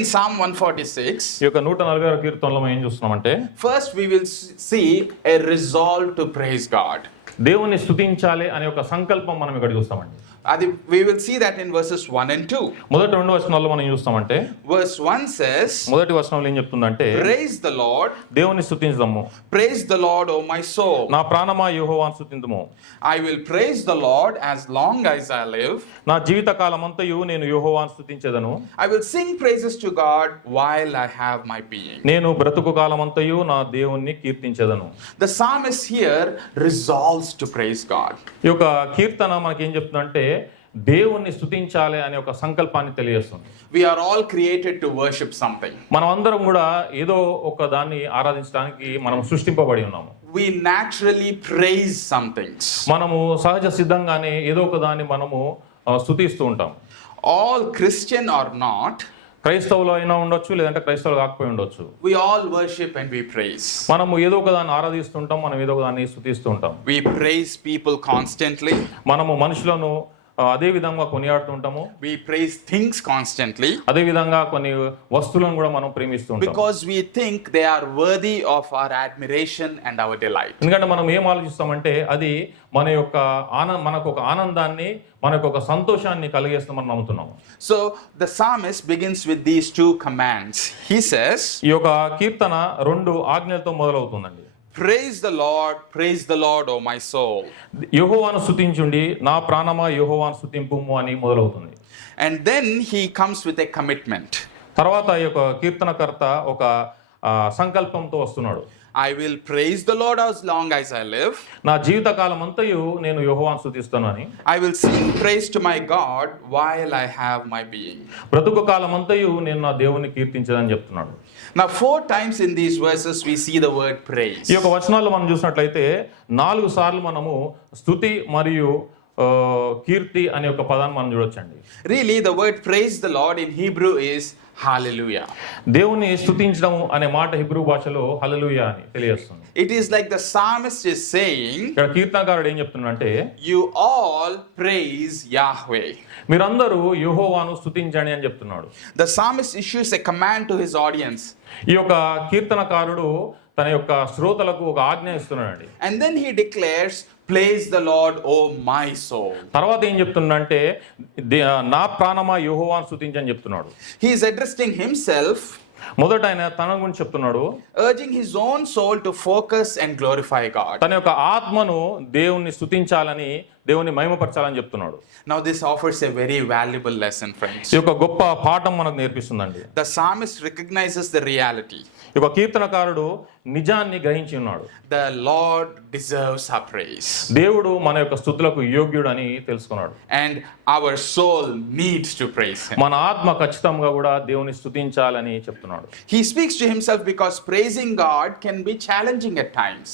in Psalm 146, ఈ యొక్క 146 కీర్తనలో మనం ఏం చూస్తున్నామంటే, first we will see a resolve to praise God. దేవుణ్ణి స్తుతించాలి అనే ఒక సంకల్పం మనం ఇక్కడ చూస్తామండి. We will see that in verses 1 and 2. మొదటి 2 వచనాల్లో మనం చూస్తామంటే, Verse 1 says, మొదటి వచనంలో ఏం చెప్తుందంటే, praise the Lord, దేవుని స్తుతించుదాము, praise the Lord, O my soul. నా ప్రాణమా యెహోవాను స్తుతించుము, I will praise the Lord as long as I live. నా జీవిత కాలమంతయు నేను యెహోవాను స్తుతించెదను, I will sing praises to God while I have my being. నేను బ్రతుకు కాలమంతయు నా దేవుణ్ణి కీర్తించెదను. The psalmist here resolves to praise God. ఈ యొక్క కీర్తన మనకి ఏం చెప్తుందంటే, దేవుణ్ణి స్తుతించాలి అనే ఒక సంకల్పాన్ని తెలియజేస్తుంది. We are all created to worship something. మనం అందరం కూడా ఏదో ఒక దాన్ని ఆరాధించడానికి మనం సృష్టింపబడి ఉన్నాము. We naturally praise some things. మనము సహజ సిద్ధంగానే ఏదో ఒక దాన్ని మనము స్తుతిస్తూ ఉంటాం. All Christian or not, క్రైస్తవులు అయినా ఉండొచ్చు, లేదంటే క్రైస్తవులు కాకపోయి ఉండొచ్చు. we all worship and we praise. మనము ఏదో ఒక దాన్ని ఆరాధిస్తుంటాం, మనం ఏదో ఒక దాన్ని స్తుతిస్తూ ఉంటాం. We praise people constantly. మనము మనుషులను అదే విధంగా కొనియాడుతూ ఉంటాము. We praise things constantly. అదే విధంగా కొన్ని వస్తువులను కూడా మనం ప్రేమిస్తూ ఉంటాం. Because we think they are worthy of our admiration and our delight. ఎందుకంటే మనం ఏం ఆలోచిస్తామంటే, అది మనకు ఒక ఆనందాన్ని, మనకు ఒక సంతోషాన్ని కలిగేస్తామని నమ్ముతున్నాము. So the psalmist begins with these two commands. He says, ఈ యొక్క కీర్తన 2 ఆజ్ఞలతో మొదలవుతుందండి. praise the Lord, O my soul. యెహోవాను స్తుతించుండి, నా ప్రాణమా యెహోవాను స్తుతింపుము అని మొదలవుతుంది. And then he comes with a commitment. తర్వాత ఈ యొక్క కీర్తనకర్త ఒక సంకల్పంతో వస్తున్నాడు. I will praise the Lord as long as I live. నా జీవిత కాలం అంతయు నేను యెహోవాను స్తుతిస్తానని. I will sing praise to my God while I have my being. బ్రతుకు కాలం అంతయు నేను నా దేవుని కీర్తించదని చెప్తున్నాడు. Now 4 times in these verses we see the word praise. ఈ యొక్క వచనాల్లో మనం చూసినట్లయితే 4 సార్లు మనము స్తుతి మరియు కీర్తి అనే ఒక పదాన్ని మనం చూడొచ్చండి. Really the word praise the Lord in Hebrew is hallelujah. దేవుని స్తుతించడం అనే మాట హీబ్రూ భాషలో హల్లెలూయా అని తెలియజేస్తుంది. It is like the psalmist is saying, ఇక్కడ కీర్తనకారుడు ఏం చెప్తున్నాడంటే, you all praise Yahweh. మీరందరూ యెహోవాను స్తుతించండి అని చెప్తున్నాడు. The psalmist issues a command to his audience. ఈ యొక్క కీర్తనకారుడు తన యొక్క శ్రోతలకు ఒక ఆజ్ఞ ఇస్తున్నాడండి. And then he declares, praise the Lord, O my soul. తర్వాత ఏం చెప్తున్నాడంటే, నా ప్రాణమా యెహోవాను స్తుతించని చెప్తున్నాడు. He is addressing himself, మొదట ఆయన తన గురించి చెప్తున్నాడు, urging his own soul to focus and glorify God. తన యొక్క ఆత్మను దేవుణ్ణి స్తుతించాలని, దేవుని మహిమపరచాలని చెప్తున్నాడు. Now this offers a very valuable lesson, friends. ఈ యొక్క గొప్ప పాఠం మనకు నేర్పిస్తుందండి. The psalmist recognizes the reality. ఈ యొక్క కీర్తనకారుడు నిజాన్ని గ్రహించి ఉన్నాడు. The Lord deserves our praise. దేవుడు మన యొక్క స్తుతులకు యోగ్యుడని తెలుసుకున్నాడు. And our soul needs to praise him. మన ఆత్మ ఖచ్చితంగా కూడా దేవుని స్తుతించాలని చెప్తున్నాడు. He speaks to himself because praising God can be challenging at times.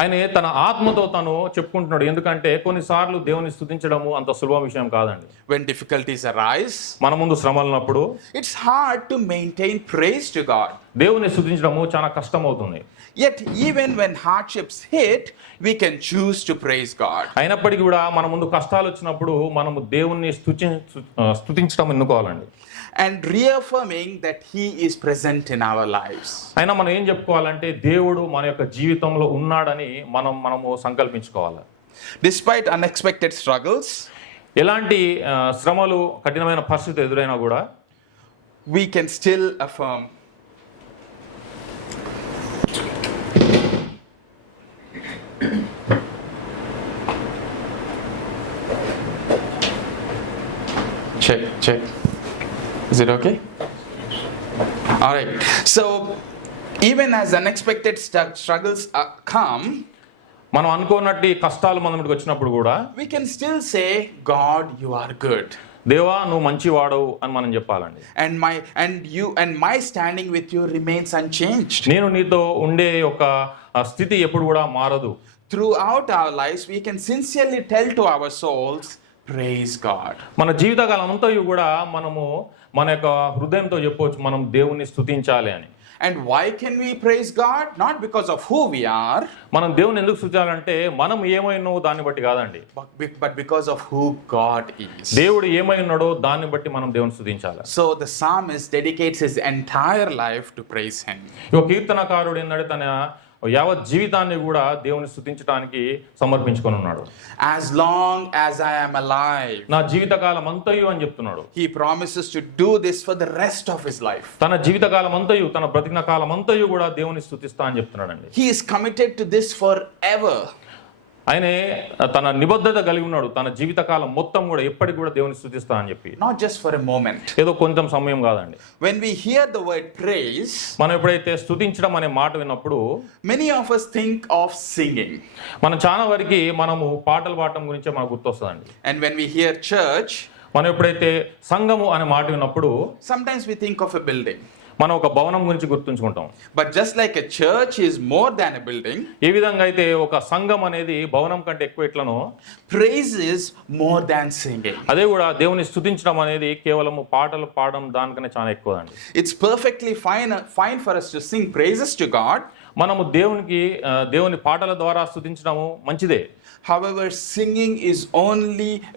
ఆయన తన ఆత్మతో తను చెప్పుకుంటున్నాడు. ఎందుకంటే కొన్నిసార్లు దేవుని స్తుతించడము అంత సులభ విషయం కాదండి. When difficulties arise, మన ముందు శ్రమలు ఉన్నప్పుడు it's hard to maintain praise to God. దేవుని స్తుతించడము చాలా కష్టం అవుతుంది. Yet even when hardships hit, we can choose to praise God. అయినప్పటికీ కూడా మన ముందు కష్టాలు వచ్చినప్పుడు మనము దేవుణ్ణి స్తుతించడం ఎన్నుకోవాలండి. And reaffirming that he is present in our lives. అయినా మనం ఏం చెప్పుకోవాలంటే, దేవుడు మన యొక్క జీవితంలో ఉన్నాడని మనము సంకల్పించుకోవాలి. Despite unexpected struggles, ఎలాంటి శ్రమలు, కఠినమైన పరిస్థితి ఎదురైనా కూడా we can still affirm, check. Is it okay? All right. So even as unexpected struggles come, మనం అనుకోనట్టి కష్టాలు మన ముందుకు వచ్చినప్పుడు కూడా we can still say, God, you are good. దేవా నువ్వు మంచివాడవు అని మనం చెప్పాలండి. And my standing with you remains unchanged. నేను నీతో ఉండే ఒక స్థితి ఎప్పుడు కూడా మారదు. Throughout our lives, we can sincerely tell to our souls, praise God. మన జీవితకాలం అంతా కూడా మనము మన యొక్క హృదయంతో చెప్పవచ్చు మనం దేవుణ్ణి స్తుతించాలి అని. And why can we praise God? Not because of who we are, మనం దేవుని ఎందుకు స్తుతించాలంటే మనం ఏమైనామో దాన్ని బట్టి కాదండి, but because of who God is. దేవుడు ఏమై ఉన్నాడో దాన్ని బట్టి మనం దేవుని స్తుతించాలి. So the psalmist dedicates his entire life to praise him. ఒక కీర్తనకారుడు ఏంటంటే తన యావత్ జీవితాన్ని కూడా దేవుని స్తుతించడానికి సమర్పించుకొని ఉన్నాడు. As long as I am alive, నా జీవితకాలం అంతయు అని చెప్తున్నాడు. he promises to do this for the rest of his life. తన జీవితకాలం అంతయు, తన బ్రతికిన కాలం అంతయు కూడా దేవుని స్తుతిస్తా అని చెప్తున్నాడండి. He is committed to this forever. ఆయనే తన నిబద్ధత కలిగి ఉన్నాడు, తన జీవితకాలం మొత్తం కూడా ఎప్పటికి కూడా దేవుని స్తుతిస్తా అని చెప్పి. Not just for a moment. ఏదో కొంచెం సమయం కాదండి. When we hear the word praise, మనం ఎప్పుడైతే స్తుతించడం అనే మాట విన్నప్పుడు many of us think of singing. మనం చాలా వరకు మనము పాటలు పాడటం గురించే మనకు గుర్తొస్తుందండి. And when we hear church, మనం ఎప్పుడైతే సంఘము అనే మాట విన్నప్పుడు sometimes we think of a building. మనం ఒక భవనం గురించి గుర్తుంచుకుంటాం. But just like a church is more than a building, ఏ విధంగా అయితే ఒక సంఘం అనేది భవనం కంటే ఎక్కువ ఎట్లనో, praise is more than singing. అదే కూడా దేవుని స్తుతించడం అనేది కేవలం పాటలు పాడడం దానికన్నా చాలా ఎక్కువ అండి. It's perfectly fine for us to sing praises to God. మనము దేవుని పాటల ద్వారా స్తుతించడము మంచిదే. However, singing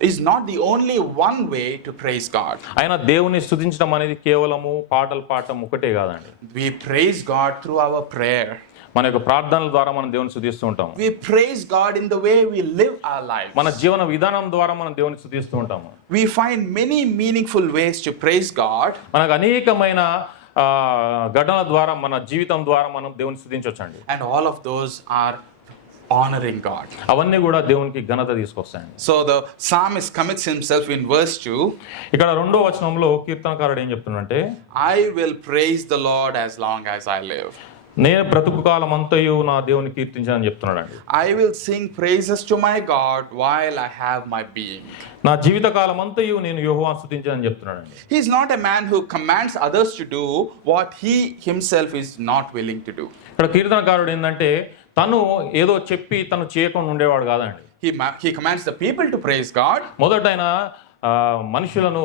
is not the only one way to praise God. అయినా దేవుని స్తుతించడం అనేది కేవలము పాటలు పాడటం ఒకటే కాదండి. We praise God through our prayer. మన యొక్క ప్రార్థనల ద్వారా మనం దేవుని స్తుతిస్తూ ఉంటాము. We praise God in the way we live our lives. మన జీవన విధానం ద్వారా మనం దేవుని స్తుతిస్తూ ఉంటాము. We find many meaningful ways to praise God. మనకు అనేకమైన ఘటనల ద్వారా మన జీవితం ద్వారా మనం దేవుని స్తుతించవచ్చండి. And all of those are honoring God. అవన్నీ కూడా దేవునికి ఘనత తీసుకొస్తాయండి. So the psalmist commits himself in verse 2. ఇక్కడ 2వ వచనంలో కీర్తనకారుడు ఏం చెప్తున్నాడంటే, I will praise the Lord as long as I live. నేను బ్రతుకు కాలం అంతయు నా దేవుని కీర్తించాలని చెప్తున్నాడండి. I will sing praises to my God while I have my being. నా జీవిత కాలం అంతయు నేను యెహోవాను స్తుతించాలని చెప్తున్నాడండి. He is not a man who commands others to do what he himself is not willing to do. ఇక్కడ కీర్తనకారుడు ఏంటంటే తను ఏదో చెప్పి తను చేయకుండా ఉండేవాడు కాదండి. He commands the people to praise God. మొదట ఆయన మనుషులను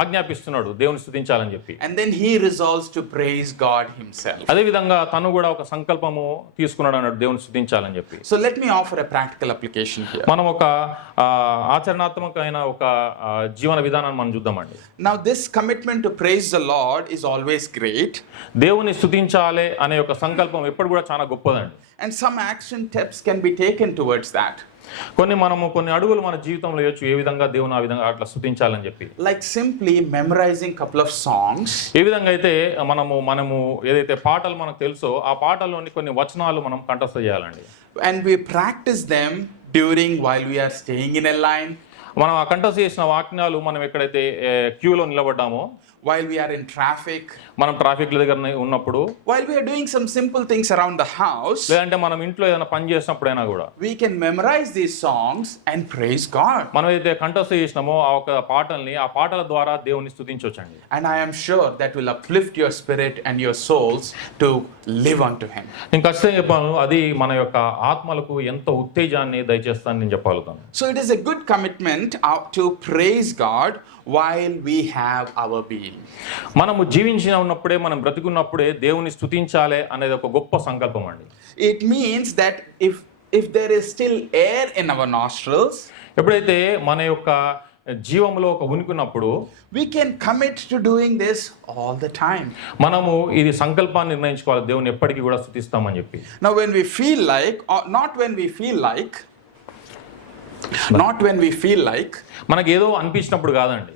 ఆజ్ఞాపిస్తున్నాడు దేవుని స్తుతించాలని చెప్పి. And then he resolves to praise God himself. అదే విధంగా తను కూడా ఒక సంకల్పము తీసుకున్నాడు అన్నాడు దేవుని స్తుతించాలని చెప్పి. So let me offer a practical application here. మనం ఒక ఆచరణాత్మకమైన ఒక జీవన విధానాన్ని మనం చూద్దామండి. Now this commitment to praise the Lord is always great. దేవుని స్తుతించాలి అనే ఒక సంకల్పం ఎప్పుడు కూడా చాలా గొప్పదండి. And some action steps can be taken towards that. కొన్ని అడుగులు మన జీవితంలో వేయొచ్చు, ఏ విధంగా దేవుని ఆ విధంగా అట్లా స్తుతించాలని చెప్పి. Like simply memorizing couple of songs. ఏ విధంగా అయితే మనము ఏదైతే పాటలు మనకు తెలుసో ఆ పాటల్లోని కొన్ని వచనాలు మనం కంఠస్థ చేయాలండి. And we practice them while we are staying in a line. మనం ఆ కంఠస్థ చేసిన వాక్యాలు మనం ఎక్కడైతే క్యూలో నిలబడ్డామో, while we are in traffic, మనం ట్రాఫిక్ దగ్గర ఉన్నప్పుడు, while we are doing some simple things around the house, లేదంటే మనం ఇంట్లో ఏదైనా పని చేసినప్పుడైనా కూడా we can memorize these songs and praise God. మనం ఏదైతే కంఠస్థ చేసినామో ఆ ఒక పాటల్ని ఆ పాటల ద్వారా దేవుని స్తుతించొచ్చండి. And I am sure that will uplift your spirit and your souls to live unto him. నేను ఖచ్చితంగా చెప్పాను, అది మన యొక్క ఆత్మలకు ఎంతో ఉత్తేజాన్ని దయచేస్తానని నేను చెప్పగలుగుతాను. So it is a good commitment to praise God while we have our being. మనము జీవించిన ఉన్నప్పుడే, మనం బ్రతికున్నప్పుడే దేవుని స్తుతించాలి అనేది ఒక గొప్ప సంకల్పం అండి. It means that if there is still air in our nostrils, ఎప్పుడైతే మన యొక్క జీవంలో ఒక ఉనికినప్పుడు we can commit to doing this all the time. మనము ఇది సంకల్పాన్ని నిర్ణయించుకోవాలి, దేవుని ఎప్పటికీ కూడా స్తుతిస్తామని చెప్పి. Now when we feel like, or not when we feel like, మనకి ఏదో అనిపించినప్పుడు కాదండి,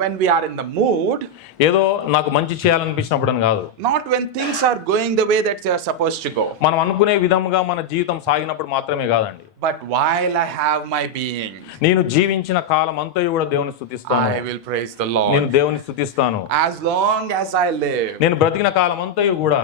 when we are in the mood, ఏదో నాకు మంచి చేయాలనిపించినప్పుడు అని కాదు, not when things are going the way that they are supposed to go, మనం అనుకునే విధముగా మన జీవితం సాగినప్పుడు మాత్రమే కాదండి, but while I have my being, నేను జీవించిన కాలం అంతయు కూడా దేవుని స్తుతిస్తాను. I will praise the Lord. నేను దేవుని స్తుతిస్తాను. As long as I live, నేను బ్రతికిన కాలం అంతయు కూడా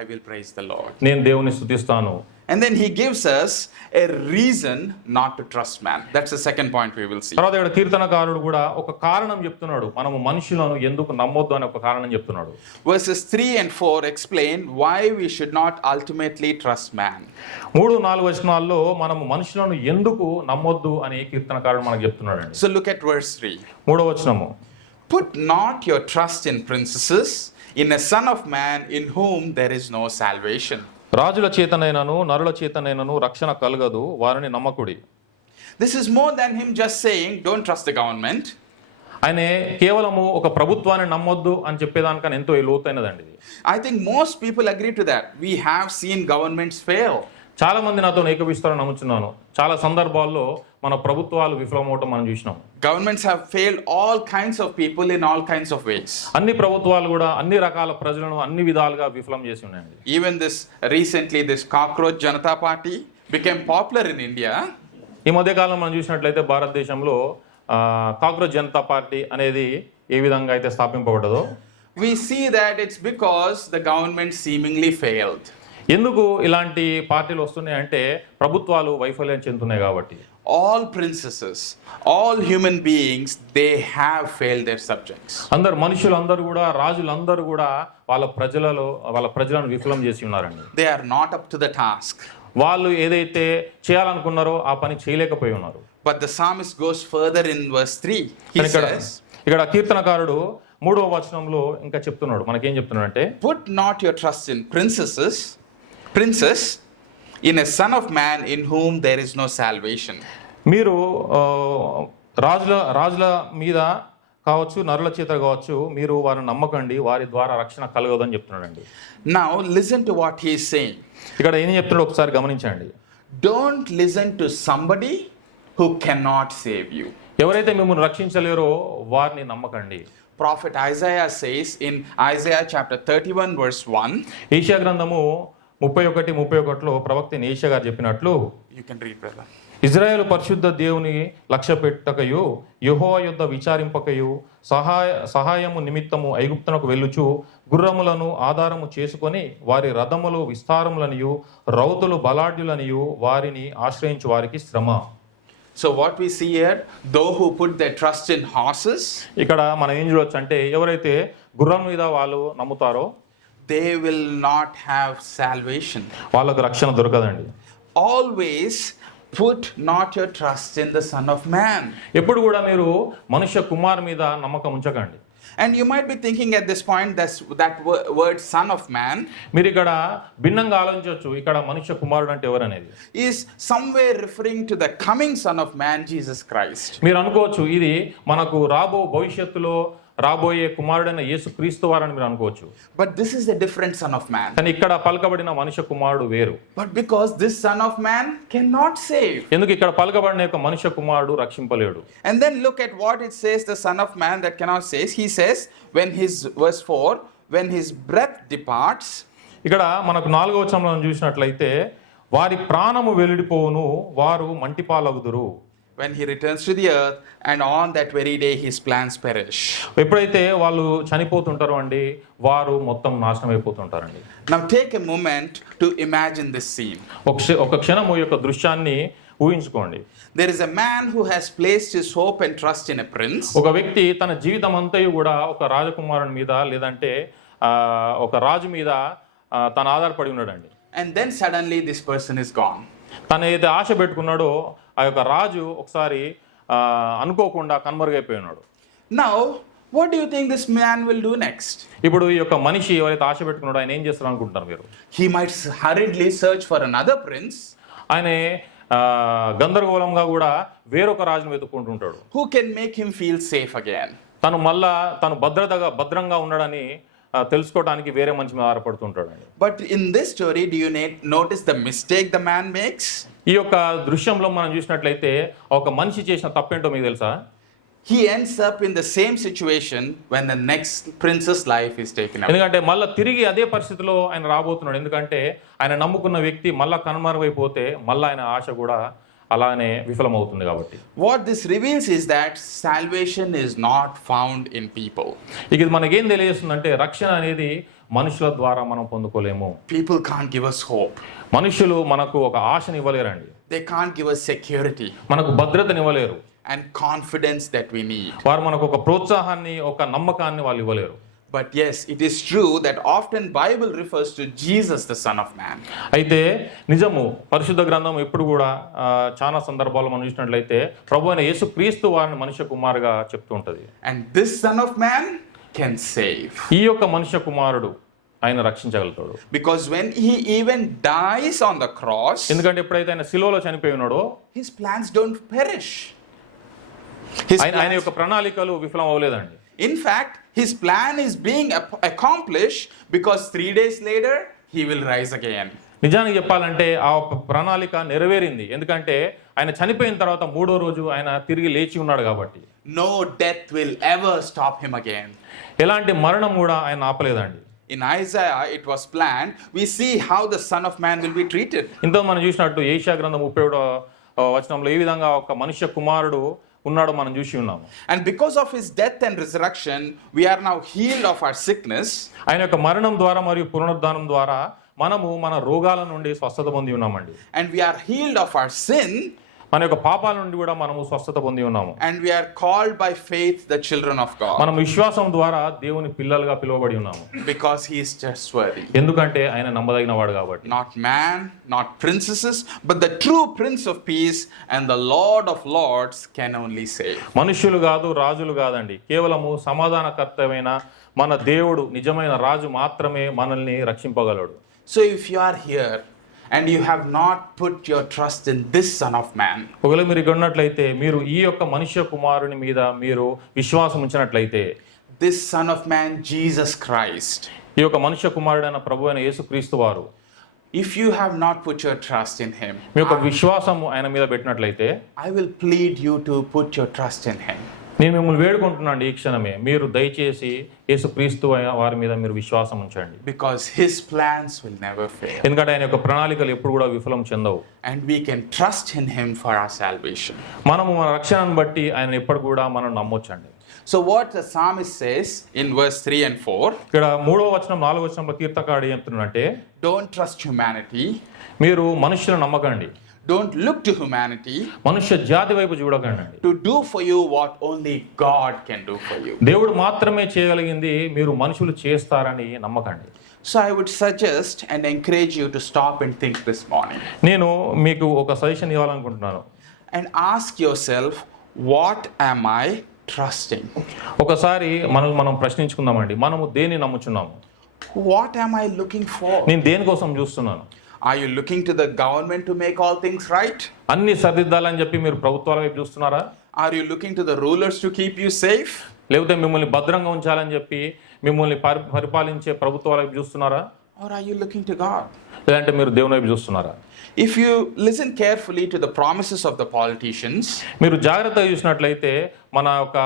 I will praise the Lord. నేను దేవుని స్తుతిస్తాను. And then he gives us a reason not to trust man. That's the second point we will see. తర్వాత ఇక్కడ కీర్తనకారుడు కూడా ఒక కారణం చెప్తున్నాడు, మనము మనుషులను ఎందుకు నమ్మొద్దు అనే ఒక కారణం చెప్తున్నాడు. Verses 3 and 4 explain why we should not ultimately trust man. 3-4 వచనాల్లో మనము మనుషులను ఎందుకు నమ్మొద్దు అని కీర్తనకారుడు మనకు చెప్తున్నాడు. So look at verse 3. 3వ వచనము, Put not your trust in princes, in a son of man in whom there is no salvation. రాజుల చేతనైనను నరుల చేతనైనను రక్షణ కలగదు, వారిని నమ్మకుడి. This is more than him just saying, don't trust the government. ఆయన కేవలము ఒక ప్రభుత్వాన్ని నమ్మొద్దు అని చెప్పేదానికన్నా ఎంతో లోతైనదండి ఇది. I think most people agree to that. We have seen governments fail. చాలా మంది నాతో ఏకీభవిస్తారని నమ్ముచున్నాను. చాలా సందర్భాల్లో మన ప్రభుత్వాలు విఫలమవటం మనం చూసినాం. Governments have failed all kinds of people in all kinds of ways. అన్ని ప్రభుత్వాలు కూడా అన్ని రకాల ప్రజలను అన్ని విధాలుగా విఫలం చేసి ఉన్నాయండి. Even recently this cockroach Janata Party became popular in India. ఈ మధ్యకాలంలో మనం చూసినట్లయితే భారతదేశంలో కాక్రోచ్ జనతా పార్టీ అనేది ఏ విధంగా అయితే స్థాపింపబడ్డదో, We see that it's because the government seemingly failed. ఎందుకు ఇలాంటి పార్టీలు వస్తున్నాయి అంటే ప్రభుత్వాలు వైఫల్యం చెందుతున్నాయి కాబట్టి. All princesses, all human beings, they have failed their subjects. అందరు మనుషులందరూ కూడా, రాజులందరూ కూడా వాళ్ళ ప్రజలను విఫలం చేసి ఉన్నారండి. They are not up to the task. వాళ్ళు ఏదైతే చేయాలనుకున్నారో ఆ పని చేయలేకపోయి ఉన్నారు. But the psalmist goes further in verse 3. He says, ఇక్కడ కీర్తనకారుడు 3వ వచనంలో ఇంకా చెప్తున్నాడు, మనకేం చెప్తున్నాడు అంటే, put not your trust in princes, in a son of man in whom there is no salvation. మీరు రాజుల మీద కావచ్చు, నరుల చేత కావచ్చు, మీరు వారిని నమ్మకండి, వారి ద్వారా రక్షణ కలగదని చెప్తున్నాడండి. Now listen to what he is saying. ఇక్కడ ఏం చెప్తున్నాడు ఒకసారి గమనించండి. Don't listen to somebody who cannot save you. ఎవరైతే మిమ్మల్ని రక్షించలేరో వారిని నమ్మకండి. Prophet Isaiah says in Isaiah chapter 31 verse 1. Asia గ్రంథము 31:31లో ప్రవక్త ఏషియా గారు చెప్పినట్లు, You can read, brother. Israel పరిశుద్ధ దేవుని లక్ష్య పెట్టకయు, యెహోవా యొద్ద విచారింపకయు, సహాయము నిమిత్తము ఐగుప్తునకు వెళ్ళుచు, గుర్రములను ఆధారము చేసుకొని వారి రథములు విస్తారములనియు రౌతులు బలాఢ్యులనియు వారిని ఆశ్రయించు వారికి శ్రమ. So what we see here, those who put their trust in horses, ఇక్కడ మనం ఏం చూడొచ్చు అంటే ఎవరైతే గుర్రం మీద వాళ్ళు నమ్ముతారో they will not have salvation. వాళ్ళకు రక్షణ దొరకదండి. Always put not your trust in the Son of Man. ఎప్పుడు కూడా మీరు మనుష్య కుమార్ మీద నమ్మకం ఉంచకండి. And you might be thinking at this point that word Son of Man మీరు ఇక్కడ భిన్నంగా ఆలోచించవచ్చు, ఇక్కడ మనుష్య కుమారుడు అంటే ఎవరనేది is somewhere referring to the coming Son of Man, Jesus Christ. మీరు అనుకోవచ్చు ఇది మనకు భవిష్యత్తులో రాబోయే కుమారుడైన యేసు క్రీస్తు వారని మీరు అనుకోవచ్చు. But this is a different Son of Man. కానీ ఇక్కడ పలకబడిన మనుష్య కుమారుడు వేరు. But because this Son of Man cannot save. ఎందుకు ఇక్కడ పలకబడిన యొక్క మనుష్య కుమారుడు రక్షింపలేడు. And then look at what it says, the Son of Man that cannot save. He says, verse 4, when his breath departs. ఇక్కడ మనకు 4వ వచనంలో చూసినట్లయితే, వారి ప్రాణము వెలుడిపోవును, వారు మంటిపాలగుదురు. When he returns to the earth, and on that very day his plans perish. ఎప్పుడైతే వాళ్ళు చనిపోతుంటారో అండి, వారు మొత్తం నాశనం అయిపోతుంటారండి. Now take a moment to imagine this scene. ఒక క్షణము యొక్క దృశ్యాన్ని ఊహించుకోండి. There is a man who has placed his hope and trust in a prince. ఒక వ్యక్తి తన జీవితం అంతయు కూడా ఒక రాజకుమారుని మీద లేదంటే ఒక రాజు మీద తను ఆధారపడి ఉన్నాడండి. And then suddenly this person is gone. తను ఏదైతే ఆశ పెట్టుకున్నాడో ఆ యొక్క రాజు ఒకసారి అనుకోకుండా కనుమరుగైపోయి ఉన్నాడు. Now what do you think this man will do next? ఇప్పుడు ఈ యొక్క మనిషి ఎవరైతే ఆశ పెట్టుకున్నాడో ఆయన ఏం చేస్తారు అనుకుంటున్నారు మీరు? He might hurriedly search for another prince. ఆయన గందరగోళంగా కూడా వేరొక రాజును వెతుక్కుంటుంటాడు. Who can make him feel safe again? తను భద్రంగా ఉన్నాడని తెలుసుకోవడానికి వేరే మనిషి మీద ఆధారపడుతుంటాడు. But in this story, do you notice the mistake the man makes? ఈ యొక్క దృశ్యంలో మనం చూసినట్లయితే ఒక మనిషి చేసిన తప్పేంటో మీకు తెలుసా? He ends up in the same situation when the next prince's life is taken away. ఎందుకంటే మళ్ళీ తిరిగి అదే పరిస్థితిలో ఆయన రాబోతున్నాడు. ఎందుకంటే ఆయన నమ్ముకున్న వ్యక్తి మళ్ళా కనుమరుగైపోతే మళ్ళీ ఆయన ఆశ కూడా అలానే విఫలమవుతుంది కాబట్టి. What this reveals is that salvation is not found in people. ఇక ఇది మనకేం తెలియజేస్తుందంటే రక్షణ అనేది మనుషుల ద్వారా మనం పొందుకోలేము. People can't give us hope. మనుషులు మనకు ఒక ఆశని ఇవ్వలేరండి. They can't give us security మనకు భద్రతని ఇవ్వలేరు. and confidence that we need. వారు మనకు ఒక ప్రోత్సాహాన్ని, ఒక నమ్మకాన్ని వాళ్ళు ఇవ్వలేరు. But yes, it is true that often Bible refers to Jesus, the Son of Man. అయితే నిజము, పరిశుద్ధ గ్రంథం ఎప్పుడు కూడా చాలా సందర్భాల్లో మనం చూసినట్లయితే ప్రభు అయిన యేసుక్రీస్తు వారిని మనుష్య కుమారుగా చెప్తూ ఉంటది. And this Son of Man can save. ఈ యొక్క మనుష్య కుమారుడు ఆయన రక్షించగలుగుతాడు. Because when he even dies on the cross, ఎందుకంటే ఎప్పుడైతే ఆయన శిలువలో చనిపోయి ఉన్నాడో his plans don't perish. ఆయన యొక్క ప్రణాళికలు విఫలం అవ్వలేదండి. In fact, his plan is being accomplished because 3 days later he will rise again. నిజానికి చెప్పాలంటే ఆ ప్రణాళిక నెరవేరింది. ఎందుకంటే ఆయన చనిపోయిన తర్వాత 3వ రోజు ఆయన తిరిగి లేచి ఉన్నాడు కాబట్టి. No death will ever stop him again. ఎలాంటి మరణం కూడా ఆయన ఆపలేదండి. In Isaiah it was planned. We see how the Son of Man will be treated. ఇంత మనం చూసినట్టు యెషయా గ్రంథం 37వ వచనంలో ఏ విధంగా ఒక మనుష్య కుమారుడు ఉన్నాడో మనం చూసి ఉన్నాము. And because of his death and resurrection, we are now healed of our sickness. ఆయన యొక్క మరణం ద్వారా మరియు పునరుద్ధానం ద్వారా మనము మన రోగాల నుండి స్వస్థత పొంది ఉన్నామండి. And we are healed of our sin. మన యొక్క పాపాల నుండి కూడా మనము స్వస్థత పొంది ఉన్నాము. And we are called by faith the children of God. మనం విశ్వాసం ద్వారా దేవుని పిల్లలుగా పిలువబడి ఉన్నాము. Because he is trustworthy. ఎందుకంటే ఆయన నమ్మదగిన వాడు కాబట్టి. Not man, not princesses, but the true Prince of Peace and the Lord of Lords can only save. మనుష్యులు కాదు, రాజులు కాదండి, కేవలము సమాధానకర్తమైన మన దేవుడు, నిజమైన రాజు మాత్రమే మనల్ని రక్షింపగలడు. So if you are here and you have not put your trust in this Son of Man, ఒకవేళ మీరు ఇక్కడ ఉన్నట్లయితే, మీరు ఈ యొక్క మనుష్య కుమారుని మీద మీరు విశ్వాసం ఉంచినట్లయితే, this Son of Man, Jesus Christ, ఈ యొక్క మనుష్య కుమారుడైన ప్రభు అయిన యేసుక్రీస్తు వారు, if you have not put your trust in him, మీ యొక్క విశ్వాసము ఆయన మీద పెట్టినట్లయితే, I will plead you to put your trust in him. నేను మిమ్మల్ని వేడుకుంటున్నాను ఈ క్షణమే, మీరు దయచేసి యేసుక్రీస్తు వారి మీద మీరు విశ్వాసం ఉంచండి. Because his plans will never fail. ఎందుకంటే ఆయన యొక్క ప్రణాళికలు ఎప్పుడు కూడా విఫలం చెందవు. And we can trust in him for our salvation. మనము మన రక్షణను బట్టి ఆయన ఎప్పుడు కూడా మనం నమ్మొచ్చండి. So what the psalmist says in verse 3 and 4, ఇక్కడ 3వ వచనం 4వ వచనంలో కీర్తనకారుడు ఏం చెప్తున్నాడంటే, don't trust humanity. మీరు మనుషులను నమ్మకండి. Don't look to humanity మనుష్య జాతి వైపు చూడకండి. to do for you what only God can do for you. దేవుడు మాత్రమే చేయగలిగింది మీరు మనుషులు చేస్తారని నమ్మకండి. So I would suggest and encourage you to stop and think this morning. నేను మీకు ఒక సజెషన్ ఇవ్వాలనుకుంటున్నాను. And ask yourself, what am I trusting? ఒకసారి మనం ప్రశ్నించుకుందామండి. మనము దేన్ని నమ్ముచున్నాము? What am I looking for? నేను దేనికోసం చూస్తున్నాను? Are you looking to the government to make all things right? అన్ని సరిదిద్దాలని చెప్పి మీరు ప్రభుత్వాల వైపు చూస్తున్నారా? Are you looking to the rulers to keep you safe? లేకపోతే మిమ్మల్ని భద్రంగా ఉంచాలని చెప్పి మిమ్మల్ని పరిపాలించే ప్రభుత్వాల వైపు చూస్తున్నారా? Or are you looking to God? లేదంటే మీరు దేవుని వైపు చూస్తున్నారా? If you listen carefully to the promises of the politicians, మీరు జాగ్రత్తగా చూసినట్లయితే మన యొక్క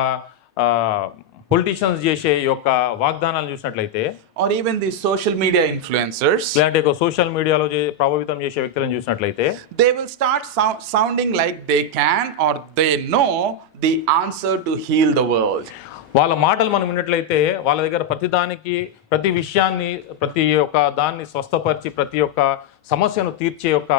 పొలిటీషియన్స్ చేసే యొక్క వాగ్దానాలు చూసినట్లయితే, or even the social media influencers, లేదంటే సోషల్ మీడియాలో ప్రభావితం చేసే వ్యక్తులను చూసినట్లయితే, they will start sounding like they can or they know the answer to heal the world. వాళ్ళ మాటలు మనం విన్నట్లయితే వాళ్ళ దగ్గర ప్రతి విషయాన్ని, ప్రతి ఒక్క దాన్ని స్వస్థపరిచి ప్రతి ఒక్క సమస్యను తీర్చే యొక్క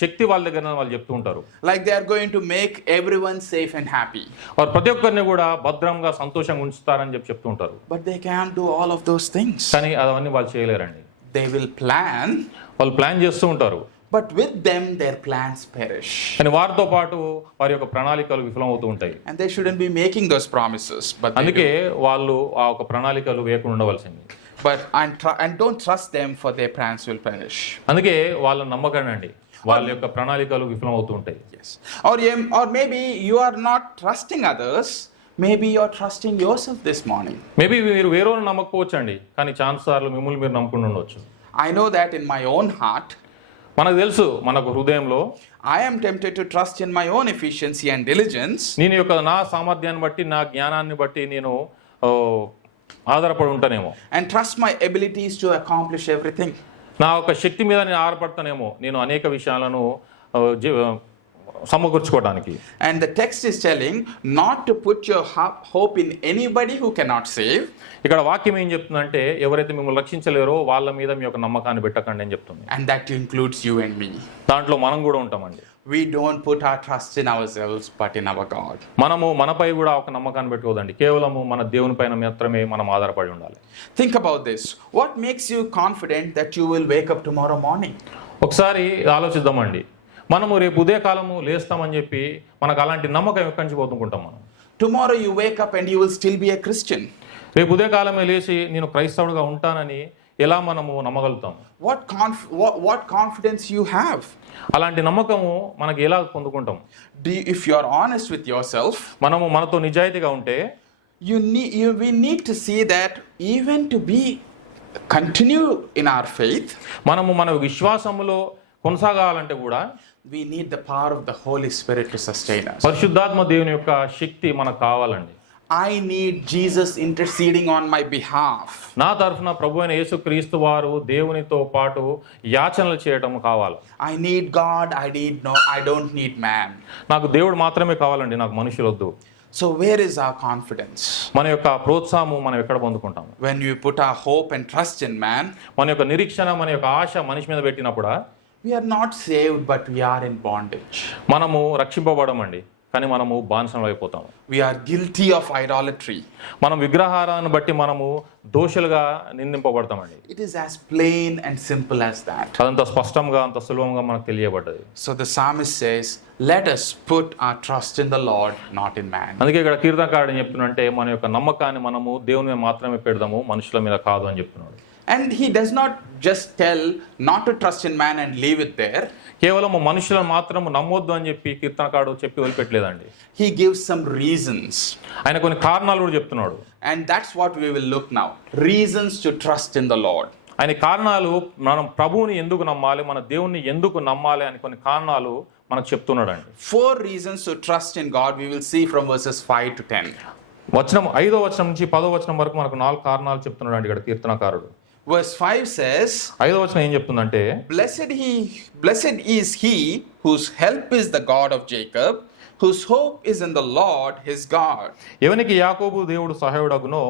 శక్తి వాళ్ళ దగ్గర వాళ్ళు చెప్తూ ఉంటారు. Like they are going to make everyone safe and happy. వారు ప్రతి ఒక్కరిని కూడా భద్రంగా సంతోషంగా ఉంచుతారని చెప్తూ ఉంటారు. But they can't do all of those things. కానీ అవన్నీ వాళ్ళు చేయలేరండి. They will plan, వాళ్ళు ప్లాన్ చేస్తూ ఉంటారు. but with them their plans perish. కానీ వారితో పాటు వారి యొక్క ప్రణాళికలు విఫలమవుతూ ఉంటాయి. And they shouldn't be making those promises, but అందుకే వాళ్ళు ఆ ఒక ప్రణాళికలు వేయకుండా ఉండవలసింది. But and don't trust them, for their plans will perish. అందుకే వాళ్ళని నమ్మకండి, వాళ్ళ యొక్క ప్రణాళికలు విఫలమవుతూ ఉంటాయి. Yes. Or maybe you are not trusting others. Maybe you are trusting yourself this morning. Maybe మీరు వేరే వాళ్ళని నమ్మకపోవచ్చండి, కానీ ఛాన్స్ సార్లు మిమ్మల్ని మీరు నమ్ముకుని ఉండవచ్చు. I know that in my own heart, మనకు తెలుసు, మనకు హృదయంలో I am tempted to trust in my own efficiency and diligence. నేను యొక్క నా సామర్థ్యాన్ని బట్టి, నా జ్ఞానాన్ని బట్టి నేను ఆధారపడి ఉంటానేమో. And trust my abilities to accomplish everything. నా యొక్క శక్తి మీద నేను ఆధారపడతానేమో. నేను అనేక విషయాలను సమకూర్చుకోవడానికి. And the text is telling not to put your hope in anybody who cannot save. ఇక్కడ వాక్యం ఏం చెప్తుందంటే ఎవరైతే మిమ్మల్ని రక్షించలేరో వాళ్ళ మీద మీ యొక్క నమ్మకాన్ని పెట్టకండి అని చెప్తుంది. And that includes you and me. దాంట్లో మనం కూడా ఉంటామండి. We don't put our trust in ourselves but in our God. మనము మనపై కూడా ఒక నమ్మకాన్ని పెట్టుకోదండి, కేవలము మన దేవుని పైన మాత్రమే మనం ఆధారపడి ఉండాలి. Think about this. What makes you confident that you will wake up tomorrow morning? ఒకసారి ఆలోచిద్దామండి. మనము రేపు ఉదయకాలము లేస్తామని చెప్పి మనకు అలాంటి నమ్మకం ఎక్కడి నుంచి పోతుంటాం మనం. Tomorrow you wake up and you will still be a Christian. రేపు ఉదయకాలమే లేచి నేను క్రైస్తవుడిగా ఉంటానని ఎలా మనము నమ్మగలుగుతాం? What confidence you have? అలాంటి నమ్మకము మనకి ఎలా పొందుకుంటాం? If you are honest with yourself, మనము మనతో నిజాయితీగా ఉంటే we need to see that even to continue in our faith, మనము మన విశ్వాసములో కొనసాగాలంటే కూడా we need the power of the Holy Spirit to sustain us. పరిశుద్ధాత్మ దేవుని యొక్క శక్తి మనకు కావాలండి. I need Jesus interceding on my behalf. నా తరఫున ప్రభువైన యేసుక్రీస్తు వారు దేవునితో పాటు యాచనలు చేయటం కావాలి. I need God. I don't need man. నాకు దేవుడు మాత్రమే కావాలండి, నాకు మనుషులు వద్దు. So where is our confidence? మన యొక్క ప్రోత్సాహము మనం ఎక్కడ పొందుకుంటాము? When we put our hope and trust in man, మన యొక్క నిరీక్షణ, మన యొక్క ఆశ మనిషి మీద పెట్టినప్పుడు we are not saved but we are in bondage. మనము రక్షింపబడమండి, కానీ మనము బానిసలు అయిపోతాము. We are guilty of idolatry. మనం విగ్రహారాన్ని బట్టి మనము దోషులుగా నిందింపబడతామండి. It is as plain and simple as that. అదంత స్పష్టంగా అంత సులభంగా మనకు తెలియబడ్డది. So the psalmist says, let us put our trust in the Lord, not in man. అందుకే ఇక్కడ కీర్తనకారుడు చెప్తున్నంటే మన యొక్క నమ్మకాన్ని మనము దేవుని మీద మాత్రమే పెడదాము, మనుషుల మీద కాదు అని చెప్తున్నాడు. And he does not just tell not to trust in man and leave it there. కేవలం మనుషులను మాత్రం నమ్మొద్దు అని చెప్పి కీర్తనకారుడు చెప్పి వదిలిపెట్టలేదండి. He gives some reasons. ఆయన కొన్ని కారణాలు కూడా చెప్తున్నాడు. And that's what we will look now. Reasons to trust in the Lord. ఆయన కారణాలు, మనం ప్రభువుని ఎందుకు నమ్మాలి, మన దేవుణ్ణి ఎందుకు నమ్మాలి అని కొన్ని కారణాలు మనకు చెప్తున్నాడు అండి. 4 reasons to trust in God we will see from verses 5 to 10. 5వ వచనం నుంచి 10వ వచనం వరకు మనకు 4 కారణాలు చెప్తున్నాడు అండి ఇక్కడ కీర్తనకారుడు. Verse 5 says, 5వ వచనం ఏం చెప్తుందంటే, Blessed is he whose help is the God of Jacob, whose hope is in the Lord his God. ఎవనికి యాకోబు దేవుడు సహాయుడగునో,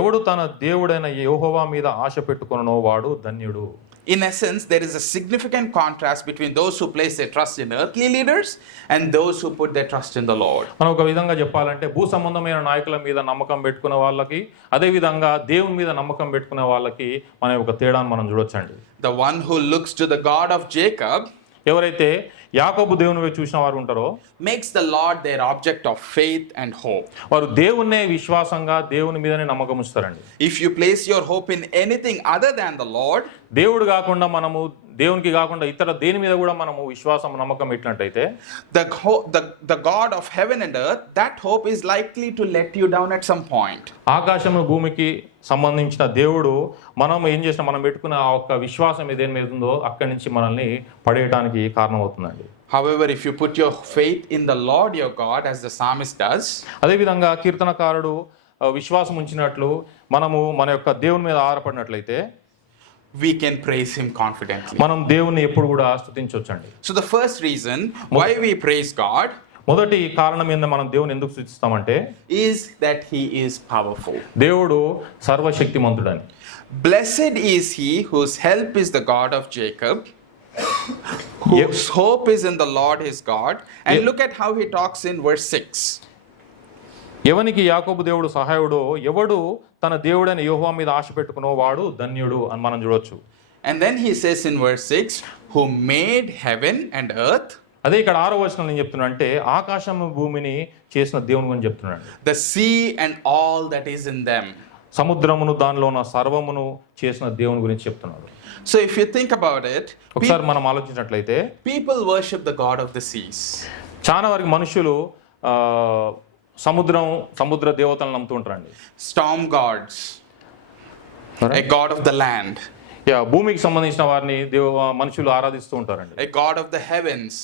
ఎవడు తన దేవుడైన యెహోవా మీద ఆశ పెట్టుకొనునో వాడు ధన్యుడు. In essence, there is a significant contrast between those who place their trust in earthly leaders and those who put their trust in the Lord. మనం ఒక విధంగా చెప్పాలంటే భూ సంబంధమైన నాయకుల మీద నమ్మకం పెట్టుకునే వాళ్ళకి, అదే విధంగా దేవుని మీద నమ్మకం పెట్టుకునే వాళ్ళకి మన ఒక తేడాను మనం చూడొచ్చండి. The one who looks to the God of Jacob, ఎవరైతే యాకోబు దేవుని వైపు చూసిన వారు ఉంటారో, makes the Lord their object of faith and hope. వారు దేవున్నే విశ్వాసంగా దేవుని మీదనే నమ్మకం ఉంచుతారండి. If you place your hope in anything other than the Lord, దేవుడు కాకుండా మనము దేవునికి కాకుండా ఇతర దేని మీద కూడా మనము విశ్వాసం నమ్మకం పెట్టినట్టయితే, the God of heaven and earth, that hope is likely to let you down at some point. ఆకాశము భూమికి సంబంధించిన దేవుడు మనం ఏం చేసినా, మనం పెట్టుకున్న ఆ ఒక్క విశ్వాసం ఏదేని మీద ఉందో అక్కడి నుంచి మనల్ని పడేయడానికి కారణం అవుతుందండి. However, if you put your faith in the Lord your God, as the psalmist does, అదేవిధంగా కీర్తనకారుడు విశ్వాసం ఉంచినట్లు మనము మన యొక్క దేవుని మీద ఆధారపడినట్లయితే we can praise him confidently. మనం దేవుని ఎప్పుడు కూడా స్తుతించొచ్చండి. So the first reason why we praise God, మొదటి కారణం ఏందో మనం దేవుని ఎందుకు స్తుతిస్తామంటే, is that he is powerful. దేవుడు సర్వశక్తిమంతుడని. Blessed is he whose help is the God of Jacob, whose hope is in the Lord his God. And look at how he talks in verse 6. ఎవనికి యాకోబు దేవుడు సహాయుడో, ఎవడు తన దేవుడైన యెహోవా మీద ఆశ పెట్టుకునో వాడు ధన్యుడు అని మనం చూడొచ్చు. And then he says in verse 6, who made heaven and earth. అదే ఇక్కడ 6వ వచనంలో ఏం చెప్తున్నా అంటే, ఆకాశము భూమిని చేసిన దేవుని గురించి చెప్తున్నాడు. The sea and all that is in them. సముద్రమును దానిలో ఉన్న సర్వమును చేసిన దేవుని గురించి చెప్తున్నాడు. So if you think about it, ఒకసారి మనం ఆలోచించినట్లయితే, people worship the God of the seas. చాలా వరకు మనుషులు సముద్ర దేవతలను నమ్ముతూ ఉంటారండి. Storm gods, a god of the land, భూమికి సంబంధించిన వారిని మనుషులు ఆరాధిస్తూ ఉంటారండి. a god of the heavens,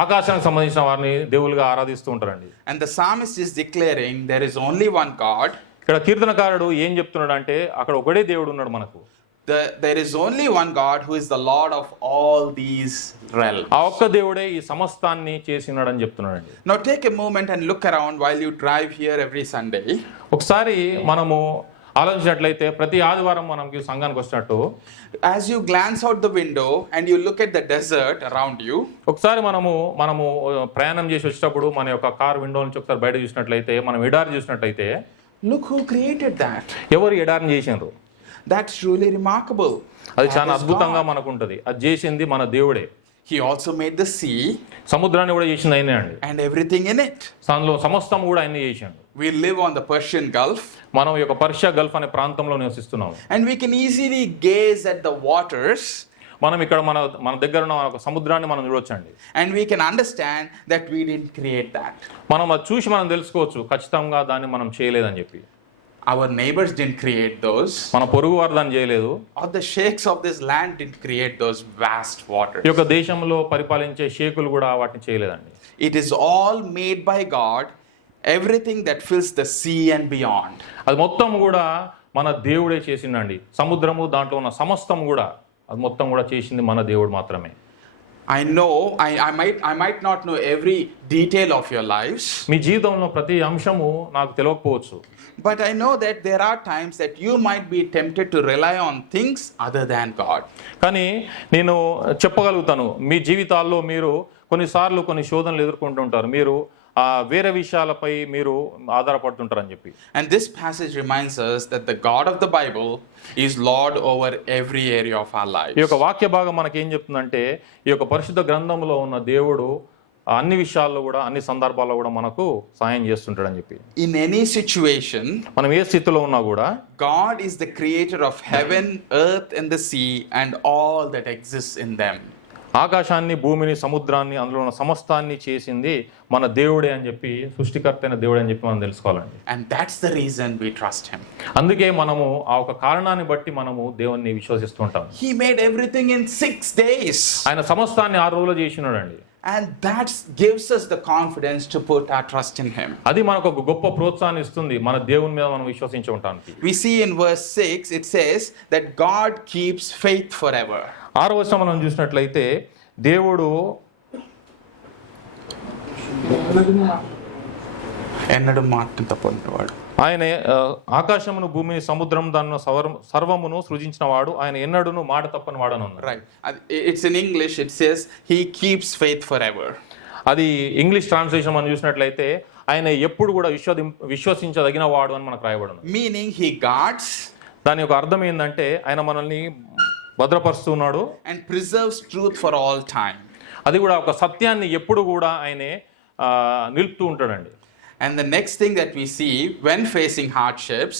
ఆకాశానికి సంబంధించిన వారిని దేవులుగా ఆరాధిస్తూ ఉంటారండి. and the psalmist is declaring there is only one God. ఇక్కడ కీర్తనకారుడు ఏం చెప్తున్నాడు అంటే, అక్కడ ఒకడే దేవుడు ఉన్నాడు మనకు. there is only one God who is the Lord of all these realms. ఆ ఒక్క దేవుడే ఈ సమస్తాన్ని చేసినాడని చెప్తున్నాడండి. Now take a moment and look around while you drive here every Sunday. ఒకసారి మనము ఆలోచించినట్లయితే ప్రతి ఆదివారం మనకి సంఘానికి వచ్చినట్టు As you glance out the window and you look at the desert around you, ఒకసారి మనము ప్రయాణం చేసి వచ్చేటప్పుడు మన యొక్క కార్ విండో నుంచి ఒకసారి బయట చూసినట్లయితే మనం ఎడారి చూసినట్లయితే look who created that. ఎవరు ఎడారిని చేసినారు? That's truly remarkable. అది That చాలా is అద్భుతంగా God. మనకు ఉంటుంది. అది చేసింది మన దేవుడే. He also made the sea సముద్రాన్ని కూడా చేసింది ఆయనే అండి. and everything in it. దానిలో సమస్తం కూడా ఆయనే చేసిండు. We live on the Persian Gulf, మనం ఈ యొక్క పర్షియా గల్ఫ్ అనే ప్రాంతంలో నివసిస్తున్నాము. and we can easily gaze at the waters, మనం ఇక్కడ మన దగ్గర ఉన్న ఒక సముద్రాన్ని మనం చూడొచ్చండి. and we can understand that we didn't create that. మనం అది చూసి మనం తెలుసుకోవచ్చు ఖచ్చితంగా దాన్ని మనం చేయలేదని చెప్పి. Our neighbors didn't create those, మన పొరుగు వారు దాన్ని చేయలేదు. or the sheikhs of this land didn't create those vast waters. ఈ యొక్క దేశంలో పరిపాలించే షేకులు కూడా వాటిని చేయలేదండి. It is all made by God, everything that fills the sea and beyond. అది మొత్తం కూడా మన దేవుడే చేసిండండి. సముద్రము దాంట్లో ఉన్న సమస్తం కూడా అది మొత్తం కూడా చేసింది మన దేవుడు మాత్రమే. I know I might not know every detail of your lives, మీ జీవితంలో ప్రతి అంశము నాకు తెలియకపోవచ్చు. but I know that there are times that you might be tempted to rely on things other than God. కానీ నేను చెప్పగలుగుతాను మీ జీవితాల్లో మీరు కొన్నిసార్లు కొన్ని శోధనలు ఎదుర్కొంటుంటారు. మీరు వేరే విషయాలపై మీరు ఆధారపడుతుంటారని చెప్పి. And this passage reminds us that the God of the Bible is Lord over every area of our lives. ఈ యొక్క వాక్య భాగం మనకి ఏం చెప్తుందంటే ఈ యొక్క పరిశుద్ధ గ్రంథంలో ఉన్న దేవుడు అన్ని విషయాల్లో కూడా అన్ని సందర్భాల్లో కూడా మనకు సాయం చేస్తుంటాడని చెప్పి. In any situation, మనం ఏ స్థితిలో ఉన్నా కూడా God is the creator of heaven, earth and the sea and all that exists in them. ఆకాశాన్ని భూమిని సముద్రాన్ని అందులో ఉన్న సమస్తాన్ని చేసింది మన దేవుడే అని చెప్పి సృష్టికర్త అయిన దేవుడే అని చెప్పి మనం తెలుసుకోవాలండి. And that's the reason we trust him. అందుకే మనము ఆ ఒక కారణాన్ని బట్టి మనము దేవుణ్ణి విశ్వసిస్తుంటాం. He made everything in 6 days. ఆయన సమస్తాన్ని 6 రోజుల్లో చేసినాడండి. And that gives us the confidence to put our trust in him. అది మనకు ఒక గొప్ప ప్రోత్సాహాన్ని ఇస్తుంది మన దేవుని మీద మనం విశ్వసించి ఉండడానికి. We see in verse 6 it says that God keeps faith forever. 6వ వచనం మనం చూసినట్లయితే దేవుడు ఎన్నడూ మాట తప్పనివాడు. ఆయన ఆకాశమును భూమిని సముద్రం దాన్ని సర్వమును సృజించిన వాడు ఆయన ఎన్నడూను మాట తప్పని వాడు అని ఉంది. Right. It's in English it says he keeps faith forever. అది ఇంగ్లీష్ ట్రాన్స్లేషన్ మనం చూసినట్లయితే ఆయన ఎప్పుడు కూడా విశ్వసించదగిన వాడు అని మనకు రాయబడి ఉంది. Meaning he guards దాని యొక్క అర్థం ఏంటంటే ఆయన మనల్ని భద్రపరుస్తున్నాడు and preserves truth for all time. అది కూడా ఒక సత్యాన్ని ఎప్పుడు కూడా ఆయనే నిలుపుతూ ఉంటాడండి. And the next thing that we see when facing hardships,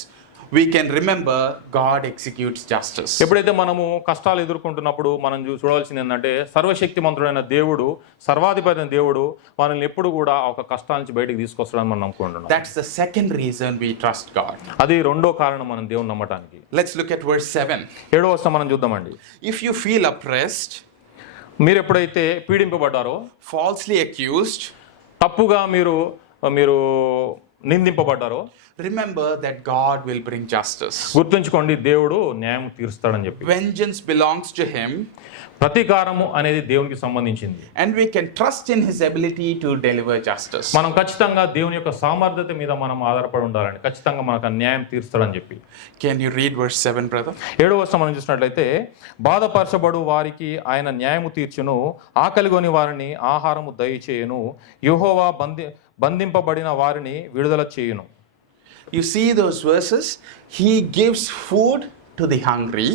we can remember God executes justice. ఎప్పుడైతే మనము కష్టాలు ఎదుర్కొంటున్నప్పుడు మనం చూడవలసింది ఏంటంటే సర్వశక్తిమంతుడైన దేవుడు సర్వాధిపతి అయిన దేవుడు మనల్ని ఎప్పుడు కూడా ఒక కష్టాల నుంచి బయటికి తీసుకొస్తాడని మనం నమ్ముకుంటున్నాం. That's the second reason we trust God. అది రెండో కారణం మనం దేవుని నమ్మటానికి. Let's look at verse 7. 7వ వచనం మనం చూద్దామండి. If you feel oppressed, మీరు ఎప్పుడైతే పీడింపబడ్డారో falsely accused, తప్పుగా మీరు నిందింపబడ్డారో remember that God will bring justice. గుర్తుంచుకోండి దేవుడు న్యాయం తీరుస్తాడని చెప్పి. Vengeance belongs to him. ప్రతీకారము అనేది దేవునికి సంబంధించింది. And we can trust in his ability to deliver justice. మనం ఖచ్చితంగా దేవుని యొక్క సామర్థ్యత మీద మనం ఆధారపడి ఉండాలండి. ఖచ్చితంగా మనకు న్యాయం తీరుస్తాడని చెప్పి. Can you read verse 7, brother? 7వ వచనం మనం చూసినట్లయితే బాధపరచబడు వారికి ఆయన న్యాయము తీర్చును ఆకలిగొని వారిని ఆహారము దయచేయును యెహోవా బంధింపబడిన వారిని విడుదల చేయును. You see those verses? He gives food to the hungry.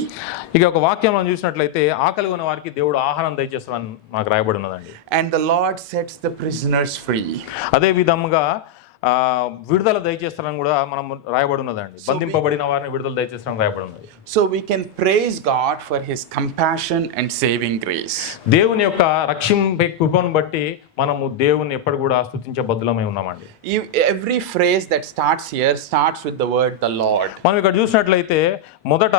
ఇక ఒక వాక్యం మనం చూసినట్లయితే ఆకలి ఉన్న వారికి దేవుడు ఆహారం దయచేస్తాడని మనకు రాయబడి ఉన్నదండి. And the Lord sets the prisoners free. అదే విధంగా విడుదల దయచేస్తారని కూడా మనం రాయబడి ఉన్నదండి. బంధింపబడిన వారిని విడుదల దయచేస్తారని రాయబడి ఉన్నది. So we can praise God for his compassion and saving grace. దేవుని యొక్క రక్షింపే కృపను బట్టి మనము దేవుని ఎప్పుడు కూడా స్తుతించే బద్దులమై ఉన్నామండి. Every phrase that starts here starts with the word the Lord. మనం ఇక్కడ చూసినట్లయితే మొదట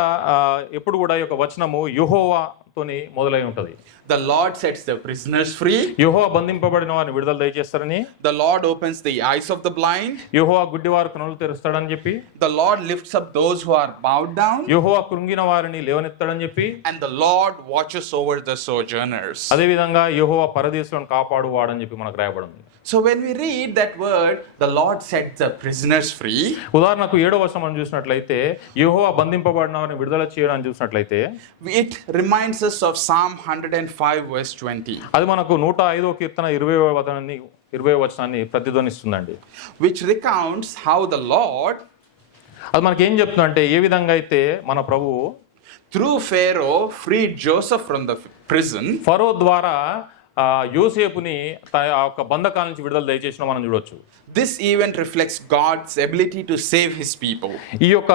ఎప్పుడు కూడా ఈ యొక్క వచనము యెహోవా తోని మొదలై ఉంటది. The Lord sets the prisoners free. యెహోవా బంధింపబడిన వారిని విడుదల దయచేస్తారని, The Lord opens the eyes of the blind. యెహోవా గుడ్డివారు కనులు తెరుస్తాడని చెప్పి, The Lord lifts up those who are bowed down. యెహోవా కృంగిన వారిని లేవనెత్తాడని చెప్పి, And the Lord watches over the sojourners. అదే విధంగా యెహోవా పరదేశులను కాపాడువాడని చెప్పి మనకు రాయబడింది. So when we read that word, the Lord sets the prisoners free. ఉదాహరణకు 7వ వచనం మనం చూసినట్లయితే యెహోవా బంధింపబడిన వారిని విడుదల చేయడానికి చూసినట్లయితే It reminds us of Psalm 105 verse 20, అది మనకు 105వ కీర్తన 20వ వచనాన్ని ప్రతిధ్వనిస్తుందండి. which recounts how the Lord, అది మనకి ఏం చెప్తుందంటే, ఏ విధంగా అయితే మన ప్రభువు through Pharaoh, freed Joseph from the prison. ఫరో ద్వారా యోసేపుని తన యొక్క బంధకాల నుంచి విడుదల దయచేసిన మనం చూడొచ్చు. This event reflects God's ability to save his people. ఈ యొక్క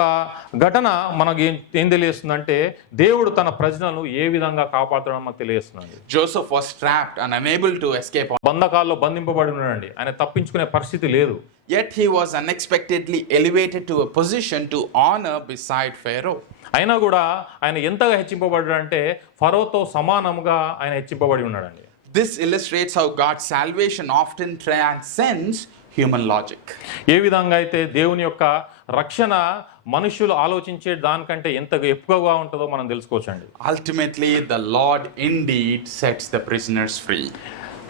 ఘటన మనకి ఏం తెలియజేస్తుందంటే, దేవుడు తన ప్రజలను ఏ విధంగా కాపాడడం మనకు తెలియజేస్తుంది. Joseph was trapped and unable to escape, బంధకాల్లో బంధింపబడి ఉన్నాడండి, ఆయన తప్పించుకునే పరిస్థితి లేదు. yet he was unexpectedly elevated to a position to honor beside Pharaoh. అయినా కూడా ఆయన ఎంతగా హెచ్చింపబడ్డాడంటే ఫరోతో సమానంగా ఆయన హెచ్చింపబడి ఉన్నాడండి. This illustrates how God's salvation often transcends human logic. ఏ విధంగా అయితే దేవుని యొక్క రక్షణ మనుషులు ఆలోచించే దానికంటే ఎంత ఎక్కువగా ఉంటుందో మనం తెలుసుకోవచ్చండి. Ultimately, the Lord indeed sets the prisoners free.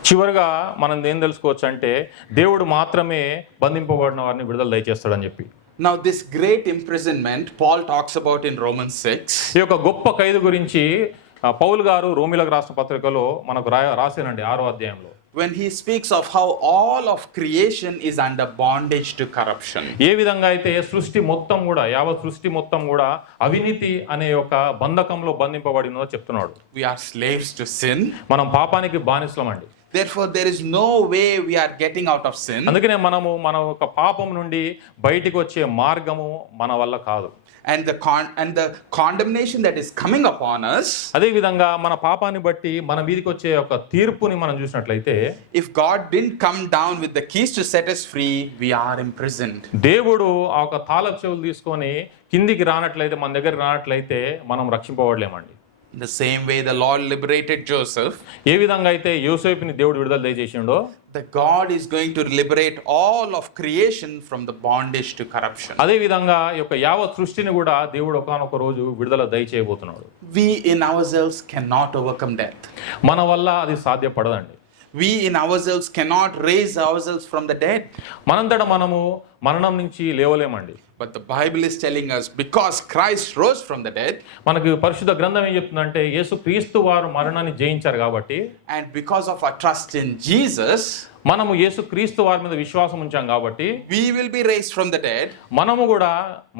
చివరిగా మనం ఏం తెలుసుకోవచ్చు అంటే, దేవుడు మాత్రమే బంధింపబడిన వారిని విడుదల దయచేస్తాడని చెప్పి. Now, this great imprisonment Paul talks about in Romans 6. ఈ యొక్క గొప్ప ఖైదు గురించి పౌలు గారు రోమిలకు రాసిన పత్రికలో మనకు రాశానండి 6వ అధ్యాయంలో. When he speaks of how all of creation is under bondage to corruption. ఏ విధంగా అయితే సృష్టి మొత్తం కూడా, యావత్ సృష్టి మొత్తం కూడా అవినీతి అనే ఒక బంధకంలో బంధింపబడినదో చెప్తున్నాడు. We are slaves to sin. మనం పాపానికి బానిసలమండి. Therefore, there is no way we are getting out of sin. అందుకనే మన ఒక పాపం నుండి బయటికి వచ్చే మార్గము మన వల్ల కాదు. And the condemnation that is coming upon us, అదే విధంగా మన పాపాన్ని బట్టి మన మీదకి వచ్చే ఒక తీర్పుని మనం చూసినట్లయితే, if God didn't come down with the keys to set us free, we are imprisoned. దేవుడు ఆ ఒక తాళపు చెవులు తీసుకొని కిందికి రానట్లయితే, మన దగ్గర రానట్లయితే మనం రక్షింపబడలేమండి. In the same way the Lord liberated Joseph, ఏ విధంగా అయితే యోసేపుని దేవుడు విడుదల దయచేసిండో, the God is going to liberate all of creation from the bondage to corruption. అదే విధంగా ఈ యొక్క యావత్ సృష్టిని కూడా దేవుడు ఒకానొక రోజు విడుదల దయచేయబోతున్నాడు. We in ourselves cannot overcome death. మన వల్ల అది సాధ్యపడదండి. We in ourselves cannot raise ourselves from the dead. మనంతట మనము మరణం నుంచి లేవలేమండి. But the Bible is telling us, because Christ rose from the dead, మనకు పరిశుద్ధ గ్రంథం ఏం చెప్తుందంటే, యేసు క్రీస్తు వారు మరణాన్ని జయించారు కాబట్టి, and because of our trust in Jesus, మనము యేసు క్రీస్తు వారి మీద విశ్వాసం ఉంచాం కాబట్టి we will be raised from the dead, మనము కూడా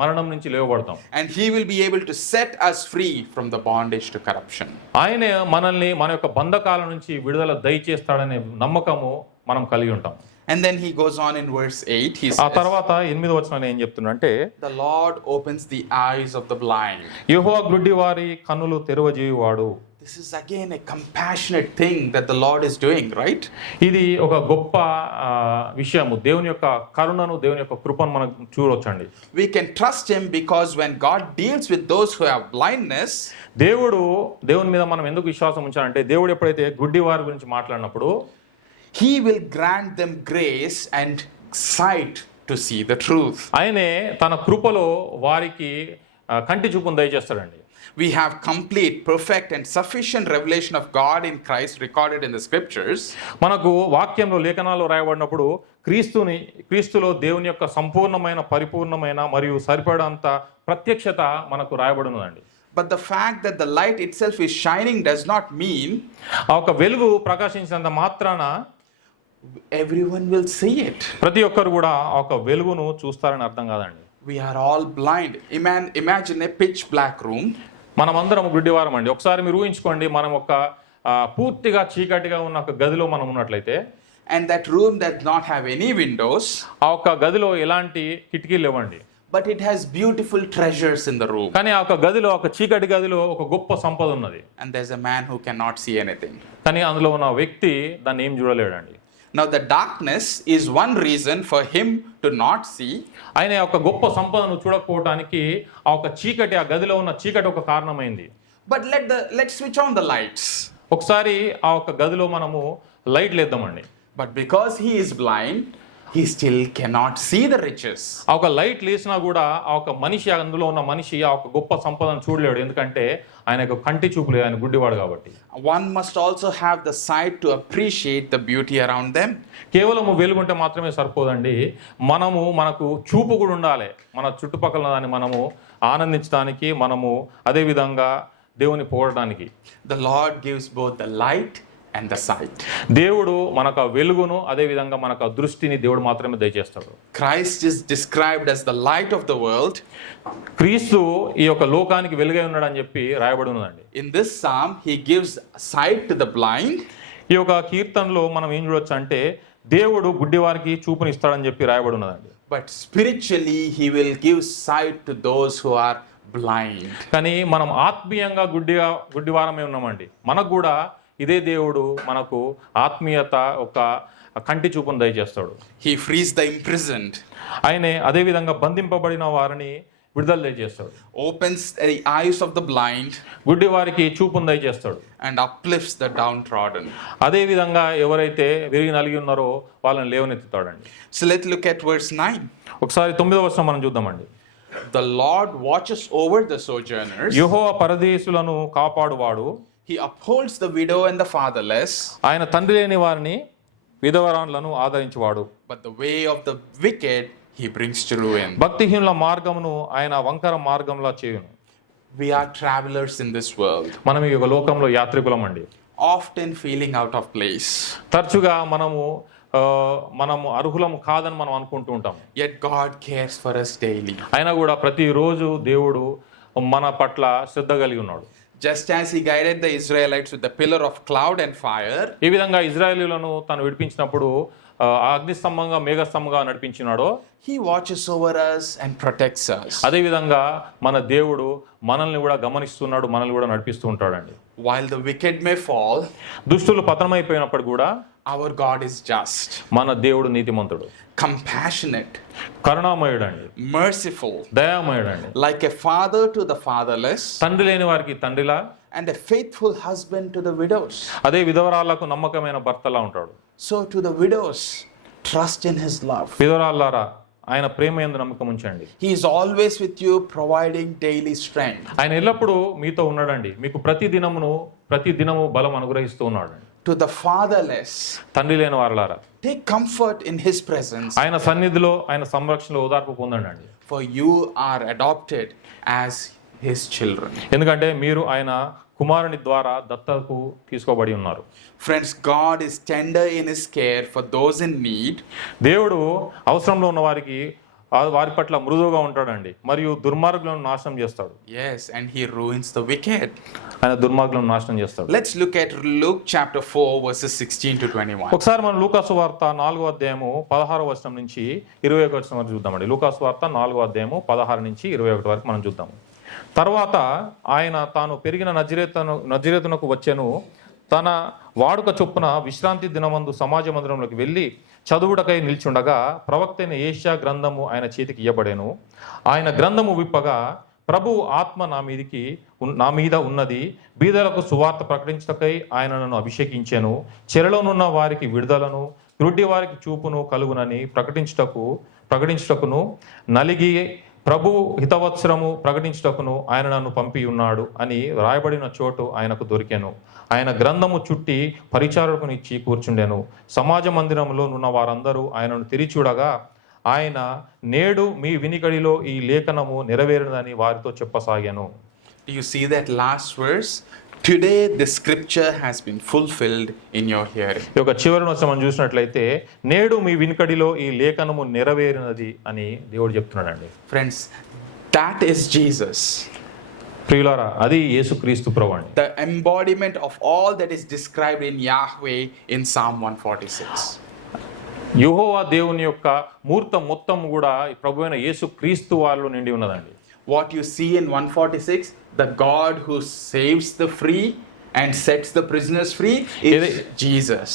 మరణం నుంచి లేవబడతాం. and he will be able to set us free from the bondage to corruption. ఆయనే మనల్ని మన యొక్క బంధకాల నుంచి విడుదల దయచేస్తాడనే నమ్మకము మనం కలిగి ఉంటాం. And then he goes on in verse 8, he ఆ says, తర్వాత 8వ వచనంలో ఏం చెప్తుందంటే, the Lord opens the eyes of the blind. యెహోవా గుడ్డి వారి కన్నులు తెరవజేయువాడు. This is again a compassionate thing that the Lord is doing, right? ఇది ఒక గొప్ప విషయము. దేవుని యొక్క కరుణను, దేవుని యొక్క కృపను మనం చూడొచ్చండి. We can trust him because when God deals with those who have blindness, దేవుని మీద మనం ఎందుకు విశ్వాసం ఉంచాలంటే, దేవుడు ఎప్పుడైతే గుడ్డి వారి గురించి మాట్లాడినప్పుడు he will grant them grace and sight to see the truth. ఆయనే తన కృపలో వారికి కంటి చూపును దయచేస్తాడండి. We have complete, perfect and sufficient revelation of God in Christ recorded in the scriptures. మనకు వాక్యంలో, లేఖనాల్లో రాయబడినప్పుడు క్రీస్తులో దేవుని యొక్క సంపూర్ణమైన, పరిపూర్ణమైన మరియు సరిపడంత ప్రత్యక్షత మనకు రాయబడినదండి. But the fact that the light itself is shining does not mean ఆ ఒక వెలుగు ప్రకాశించినంత మాత్రాన everyone will see it. ప్రతి ఒక్కరు కూడా ఆ ఒక వెలుగును చూస్తారని అర్థం కాదండి. We are all blind. Imagine a pitch black room. మనమందరం గుడ్డివారం అండి. ఒకసారి మీరు ఊహించుకోండి, మనం ఒక పూర్తిగా చీకటిగా ఉన్న ఒక గదిలో మనం ఉన్నట్లయితే, and that room does not have any windows, ఆ ఒక గదిలో ఎలాంటి కిటికీలు లేవండి. but it has beautiful treasures in the room. కానీ ఆ ఒక గదిలో, ఒక చీకటి గదిలో ఒక గొప్ప సంపద ఉన్నది. And there's a man who cannot see anything. కానీ అందులో ఉన్న వ్యక్తి దాన్ని ఏం చూడలేడండి. Now the darkness is one reason for him to not see. ఆయన ఒక గొప్ప సంపదను చూడకపోవడానికి ఆ ఒక చీకటి, ఆ గదిలో ఉన్న చీకటి ఒక కారణమైంది. But let's switch on the lights. ఒకసారి ఆ ఒక గదిలో మనము లైట్లు వేద్దామండి. But because he is blind, he still cannot see the riches. ఆ ఒక లైట్ లేసినా కూడా ఆ ఒక మనిషి, అందులో ఉన్న మనిషి ఆ ఒక గొప్ప సంపదను చూడలేడు. ఎందుకంటే ఆయన యొక్క కంటి చూపులేదు, ఆయన గుడ్డివాడు కాబట్టి. One must also have the sight to appreciate the beauty around them. కేవలము వెలుగుంటే మాత్రమే సరిపోదండి, మనకు చూపు కూడా ఉండాలి. మన చుట్టుపక్కల దాన్ని మనము ఆనందించడానికి, మనము అదే విధంగా దేవుని పొగడడానికి. The Lord gives both the light and the sight. దేవుడు మనకు ఆ వెలుగును, అదే విధంగా మనకు ఆ దృష్టిని దేవుడు మాత్రమే దయచేస్తాడు. Christ is described as the light of the world. క్రీస్తు ఈ యొక్క లోకానికి వెలుగై ఉన్నాడు అని చెప్పి రాయబడి ఉన్నదండి. In this psalm, he gives sight to the blind. ఈ యొక్క కీర్తనలో మనం ఏం చూడొచ్చు అంటే దేవుడు గుడ్డివారికి చూపుని ఇస్తాడని చెప్పి రాయబడి ఉన్నదండి. But spiritually, he will give sight to those who are blind. కానీ మనం ఆత్మీయంగా గుడ్డివారమే ఉన్నామండి. మనకు కూడా ఇదే దేవుడు మనకు ఆత్మీయత ఒక కంటి చూపును దయచేస్తాడు. He frees the imprisoned. ఆయనే అదే విధంగా బంధింపబడిన వారిని విడుదల దయచేస్తాడు. Opens the eyes of the blind. గుడ్డి వారికి చూపును దయచేస్తాడు. And uplifts the downtrodden. అదే విధంగా ఎవరైతే విరిగి నలిగి ఉన్నారో వాళ్ళని లేవనెత్తుతాడండి. So let's look at verse 9. ఒకసారి 9వ వచనం మనం చూద్దామండి. The Lord watches over the sojourners. యెహోవా పరదేశులను కాపాడువాడు. He upholds the widow and the fatherless. ఆయన తండ్రి లేని వారిని విధవరాండ్లను ఆదరించువాడు. But the way of the wicked he brings to ruin. భక్తిహీనుల మార్గమును ఆయన వంకర మార్గంలా చేయును. We are travelers in this world. మనం ఈ యొక్క లోకంలో యాత్రికులమండి. Often feeling out of place. తరచుగా మనము అర్హులము కాదని మనం అనుకుంటూ ఉంటాం. Yet God cares for us daily. అయినా కూడా ప్రతిరోజు దేవుడు మన పట్ల శ్రద్ధ కలిగి ఉన్నాడు. Just as he guided the Israelites with the pillar of cloud and fire. ఈ విధంగా ఇశ్రాయేలీయులను తాను విడిపించినప్పుడు అగ్నిస్తంభంగా మేఘస్తంభంగా నడిపించినాడో, He watches over us and protects us. అదే విధంగా మన దేవుడు మనల్ని కూడా గమనిస్తున్నాడు, మనల్ని కూడా నడిపిస్తూ ఉంటాడండి. While the wicked may fall, దుష్టులు పతనమైపోయినప్పుడు కూడా our God is just. మన దేవుడు నీతిమంతుడు, Compassionate, కరుణామయుడండి, merciful, దయామయుడండి. like a father to the fatherless, తండ్రి లేని వారికి తండ్రిలా, and a faithful husband to the widows. అదే విధవరాళ్లకు నమ్మకమైన భర్తలా ఉంటాడు. So to the widows, trust in his love. విధవరాళ్ళారా ఆయన ప్రేమ యందు నమ్మకం ఉంచండి. He is always with you, providing daily strength. ఆయన ఎల్లప్పుడూ మీతో ఉన్నాడండి, మీకు ప్రతి దినము బలం అనుగ్రహిస్తూ ఉన్నాడు. To the fatherless, తండ్రి లేని వారలారా take comfort in his presence. ఆయన సన్నిధిలో, ఆయన సంరక్షణలో ఓదార్పు పొందండి. For you are adopted as his children. ఎందుకంటే మీరు ఆయన కుమారుని ద్వారా దత్తతకు తీసుకోబడి ఉన్నారు. Friends, God is tender in his care for those in need. దేవుడు అవసరంలో ఉన్న వారి పట్ల మృదువుగా ఉంటాడండి, మరియు దుర్మార్గులను నాశనం చేస్తాడు. Yes, and he ruins the wicked. ఆయన దుర్మార్గులను నాశనం చేస్తాడు. Let's look at Luke chapter 4 verses 16 to 21. ఒకసారి మనం లూకాసు వార్త 4వ అధ్యాయము 16వ వచనం నుంచి 21వ వచనం వరకు చూద్దామండి. లూకాసు వార్త 4వ అధ్యాయము 16 నుంచి 21 వరకు మనం చూద్దాము. తర్వాత ఆయన తాను పెరిగిన నజరేతునకు వచ్చెను. తన వాడుక చొప్పున విశ్రాంతి దినమందు సమాజ మందిరంలోకి వెళ్ళి చదువుటకై నిల్చుండగా ప్రవక్త అయిన ఏషియా గ్రంథము ఆయన చేతికి ఇయ్యబడెను. ఆయన గ్రంథము విప్పగా ప్రభువు ఆత్మ నా మీద ఉన్నది, బీదలకు సువార్త ప్రకటించుటకై ఆయన నన్ను అభిషేకించెను, చెరలోనున్న వారికి విడుదలను, గ్రుడ్డి వారికి చూపును కలుగునని ప్రకటించుటకును, నలిగి ప్రభు హితవత్సరము ప్రకటించుటకును ఆయన నన్ను పంపి ఉన్నాడు అని రాయబడిన చోటు ఆయనకు దొరికెను. ఆయన గ్రంథము చుట్టి పరిచారకునిచ్చి కూర్చుండెను. సమాజ మందిరంలో ఉన్న వారందరూ ఆయనను తెరిచూడగా ఆయన, నేడు మీ వినికడిలో ఈ లేఖనము నెరవేరినదని వారితో చెప్పసాగాను. Do you see that last verse? Today the scripture has been fulfilled in your hearing. ఈ యొక్క చివరి వచనం మనం చూసినట్లయితే, నేడు మీ వినికడిలో ఈ లేఖనము నెరవేరినది అని దేవుడు చెప్తున్నాడండి. Friends, that is Jesus. ప్రియులారా, అది యేసుక్రీస్తు ప్రభువు. The embodiment of all that is described in Yahweh in Psalm 146. యెహోవా దేవుని యొక్క మూర్తం మొత్తం కూడా ప్రభువైన యేసుక్రీస్తు వారిలో నిండి ఉన్నదండి. What you see in 146, the God who saves the free and sets the prisoners free is Jesus.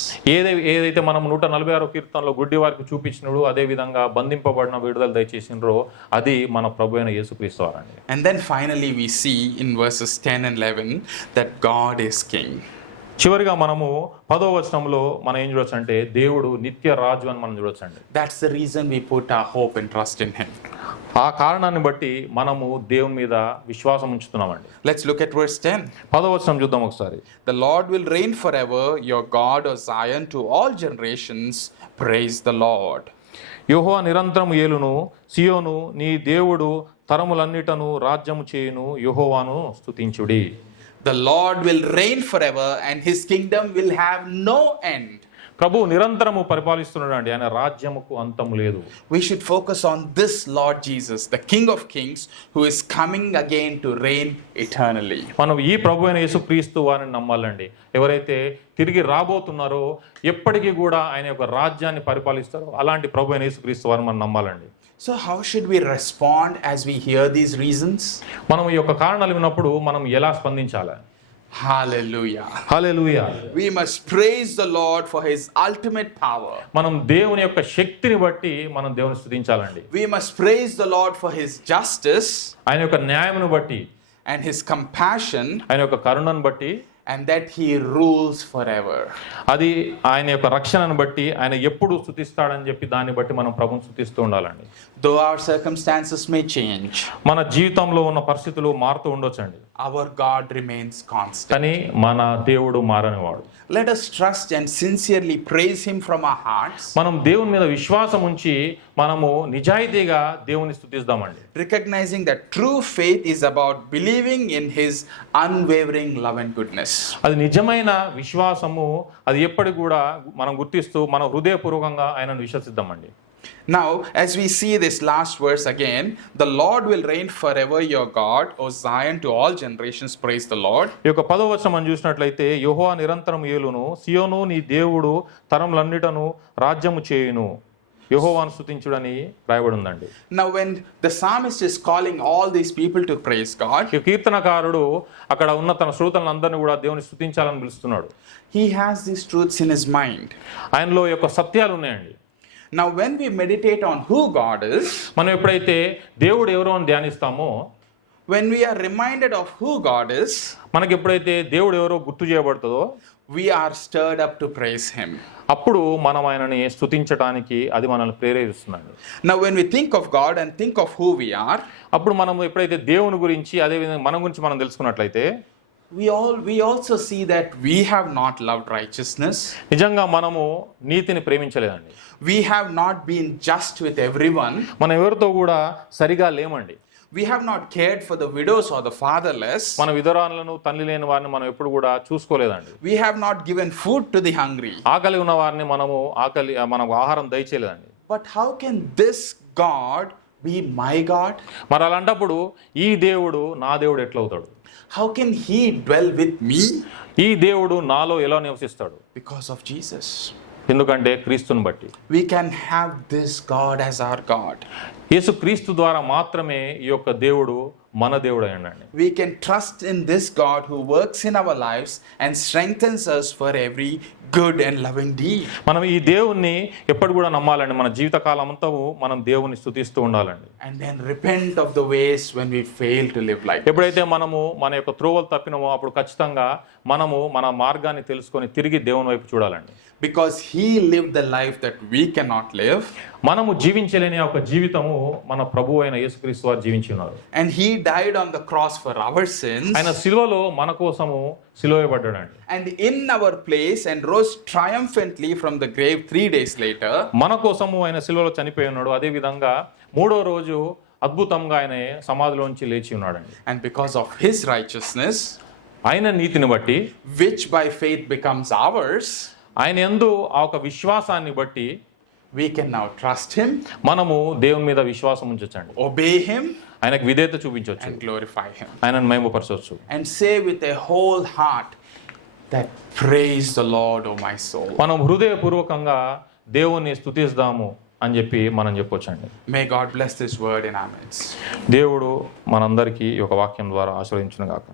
ఏదైతే మనం 146 కీర్తనలో గుడ్డి వారికి చూపించినడు అదే విధంగా బంధింపబడిన విడుదల దయచేసినరో అది మన ప్రభు అయిన యేసుక్రీస్తు వారండి. And then finally we see in verses 10 and 11 that God is king. చివరిగా మనము 10వ వచనంలో మనం ఏం చూడొచ్చు అంటే దేవుడు నిత్య రాజు అని మనం చూడొచ్చండి. That's the reason we put our hope and trust in him. ఆ కారణాన్ని బట్టి మనము దేవుని మీద విశ్వాసం ఉంచుతున్నామండి. Let's look at verse 10. 10వ వచనం చూద్దాం ఒకసారి. The Lord will reign forever, your God, O Zion, to all generations. Praise the Lord. యెహోవా నిరంతరము ఏలును, సియోను నీ దేవుడు తరములన్నిటను రాజ్యము చేయును, యెహోవాను స్తుతించుడి. The Lord will reign forever and his kingdom will have no end. ప్రభు నిరంతరము పరిపాలిస్తున్నాడు అండి, ఆయన రాజ్యముకు అంతము లేదు. We should focus on this Lord Jesus, the King of Kings, who is coming again to reign eternally. మనం ఈ ప్రభు అయిన యేసుక్రీస్తు వారిని నమ్మాలండి. ఎవరైతే తిరిగి రాబోతున్నారో ఎప్పటికీ కూడా ఆయన యొక్క రాజ్యాన్ని పరిపాలిస్తారో అలాంటి ప్రభు అయిన యేసుక్రీస్తు వారిని మనం నమ్మాలండి. So how should we respond as we hear these reasons? మనం ఈ యొక్క కారణాలు విన్నప్పుడు మనం ఎలా స్పందించాలి? Hallelujah. Hallelujah. We must praise the Lord for his ultimate power. మనం దేవుని యొక్క శక్తిని బట్టి మనం దేవుని స్తుతించాలండి. We must praise the Lord for his justice ఆయన యొక్క న్యాయమును బట్టి, and his compassion, ఆయన యొక్క కరుణను బట్టి, and that he rules forever. అది ఆయన యొక్క రక్షణను బట్టి ఆయన ఎప్పుడు స్తుతిస్తాడని చెప్పి దాన్ని బట్టి మనం ప్రభువుని స్తుతిస్తూ ఉండాలండి. Though our circumstances may change, మన జీవితంలో ఉన్న పరిస్థితులు మారుతూ ఉండొచ్చండి, our God remains constant. కానీ మన దేవుడు మారనివాడు. Let us trust and sincerely praise him from our hearts, మనం దేవుని మీద విశ్వాసం ఉంచి మనము నిజాయితీగా దేవుని స్తుతిద్దామండి. recognizing that true faith is about believing in his unwavering love and goodness. అది నిజమైన విశ్వాసము, అది ఎప్పటికి కూడా మనం గుర్తిస్తూ మన హృదయపూర్వకంగా ఆయనను విశ్వసిద్దామండి. Now, as we see this last verse again, the Lord will reign forever, your God, O Zion, to all generations. Praise the Lord. ఈ యొక్క 10వ వచనం మనం చూసినట్లయితే యెహోవా నిరంతరం ఏలును, సియోను నీ దేవుడు తరములన్నిటను రాజ్యము చేయును, యెహోవాను స్తుతించుడని రాయబడి ఉందండి. Now, when the psalmist is calling all these people to praise God, ఈ కీర్తనకారుడు అక్కడ ఉన్న తన శ్రోతలందరినీ కూడా దేవుని స్తుతించాలని పిలుస్తున్నాడు. he has these truths in his mind. ఆయనలో యొక్క సత్యాలు ఉన్నాయండి. Now, when we meditate on who God is, మనం ఎప్పుడైతే దేవుడు ఎవరో అని ధ్యానిస్తామో, when we are reminded of who God is, మనకి ఎప్పుడైతే దేవుడు ఎవరో గుర్తు చేయబడుతుందో we are stirred up to praise him. అప్పుడు మనం ఆయనని స్తుతించడానికి అది మనల్ని ప్రేరేపిస్తుందండి. Now, when we think of God and think of who we are, అప్పుడు మనం ఎప్పుడైతే దేవుని గురించి అదేవిధంగా మన గురించి మనం తెలుసుకున్నట్లయితే we also see that we have not loved righteousness. నిజంగా మనము నీతిని ప్రేమించలేదండి. We have not been just with everyone. మనం ఎవరితో కూడా సరిగా లేమండి. We have not cared for the widows or the fatherless. మన విధవరాలను తల్లి లేని వారిని మనం ఎప్పుడు కూడా చూసుకోలేదండి. We have not given food to the hungry. ఆకలి ఉన్న వారిని మనకు ఆహారం దయచేయలేదండి. But how can this God be my God? మరి అలాంటప్పుడు ఈ దేవుడు నా దేవుడు ఎట్లవుతాడు? How can he dwell with me? ఈ దేవుడు నాలో ఎలా నివసిస్తాడు? Because of Jesus. ఎందుకంటే క్రీస్తుని బట్టి. We can have this God as our God. యేసు క్రీస్తు ద్వారా మాత్రమే ఈ యొక్క దేవుడు మన దేవుడు అయ్యండి. We can trust in this God who works in our lives and strengthens us for every good and loving deed. మనం ఈ దేవుణ్ణి ఎప్పుడు కూడా నమ్మాలండి. మన జీవిత కాలం అంతా మనం దేవుని స్తుతిస్తూ ఉండాలండి. And then repent of the ways when we fail to live like. ఎప్పుడైతే మనము మన యొక్క త్రోవలు తప్పినమో అప్పుడు ఖచ్చితంగా మనము మన మార్గాన్ని తెలుసుకొని తిరిగి దేవుని వైపు చూడాలండి. Because he lived the life that we cannot live. మనము జీవించలేని ఒక జీవితము మన ప్రభువు అయిన యేసుక్రీస్తు వారు జీవించి ఉన్నారు. And he died on the cross for our sins. ఆయన సిలువలో మన కోసము సిలువేయబడ్డాడండి. And in our place and rose triumphantly from the grave 3 days later. మన కోసము ఆయన సిలువలో చనిపోయి ఉన్నాడు. అదే విధంగా 3వ రోజు అద్భుతంగా ఆయన సమాధిలోంచి లేచి ఉన్నాడండి. And because of his righteousness, ఆయన నీతిని బట్టి, which by faith becomes ours, ఆయన యందు ఆ ఒక విశ్వాసాన్ని బట్టి we can now trust him, మనము దేవుని మీద విశ్వాసం ఉంచొచ్చండి. obey him, ఆయనకు విధేయత చూపించవచ్చు, and glorify him. ఆయనను మహిమపరచవచ్చు. And say with a whole heart that praise the Lord, O my soul. మనం హృదయపూర్వకంగా దేవుణ్ణి స్తుతిస్తాము అని చెప్పి మనం చెప్పొచ్చండి. May God bless this word in our midst. దేవుడు మనందరికీ ఈ యొక్క వాక్యం ద్వారా ఆశీర్వదించును గాక.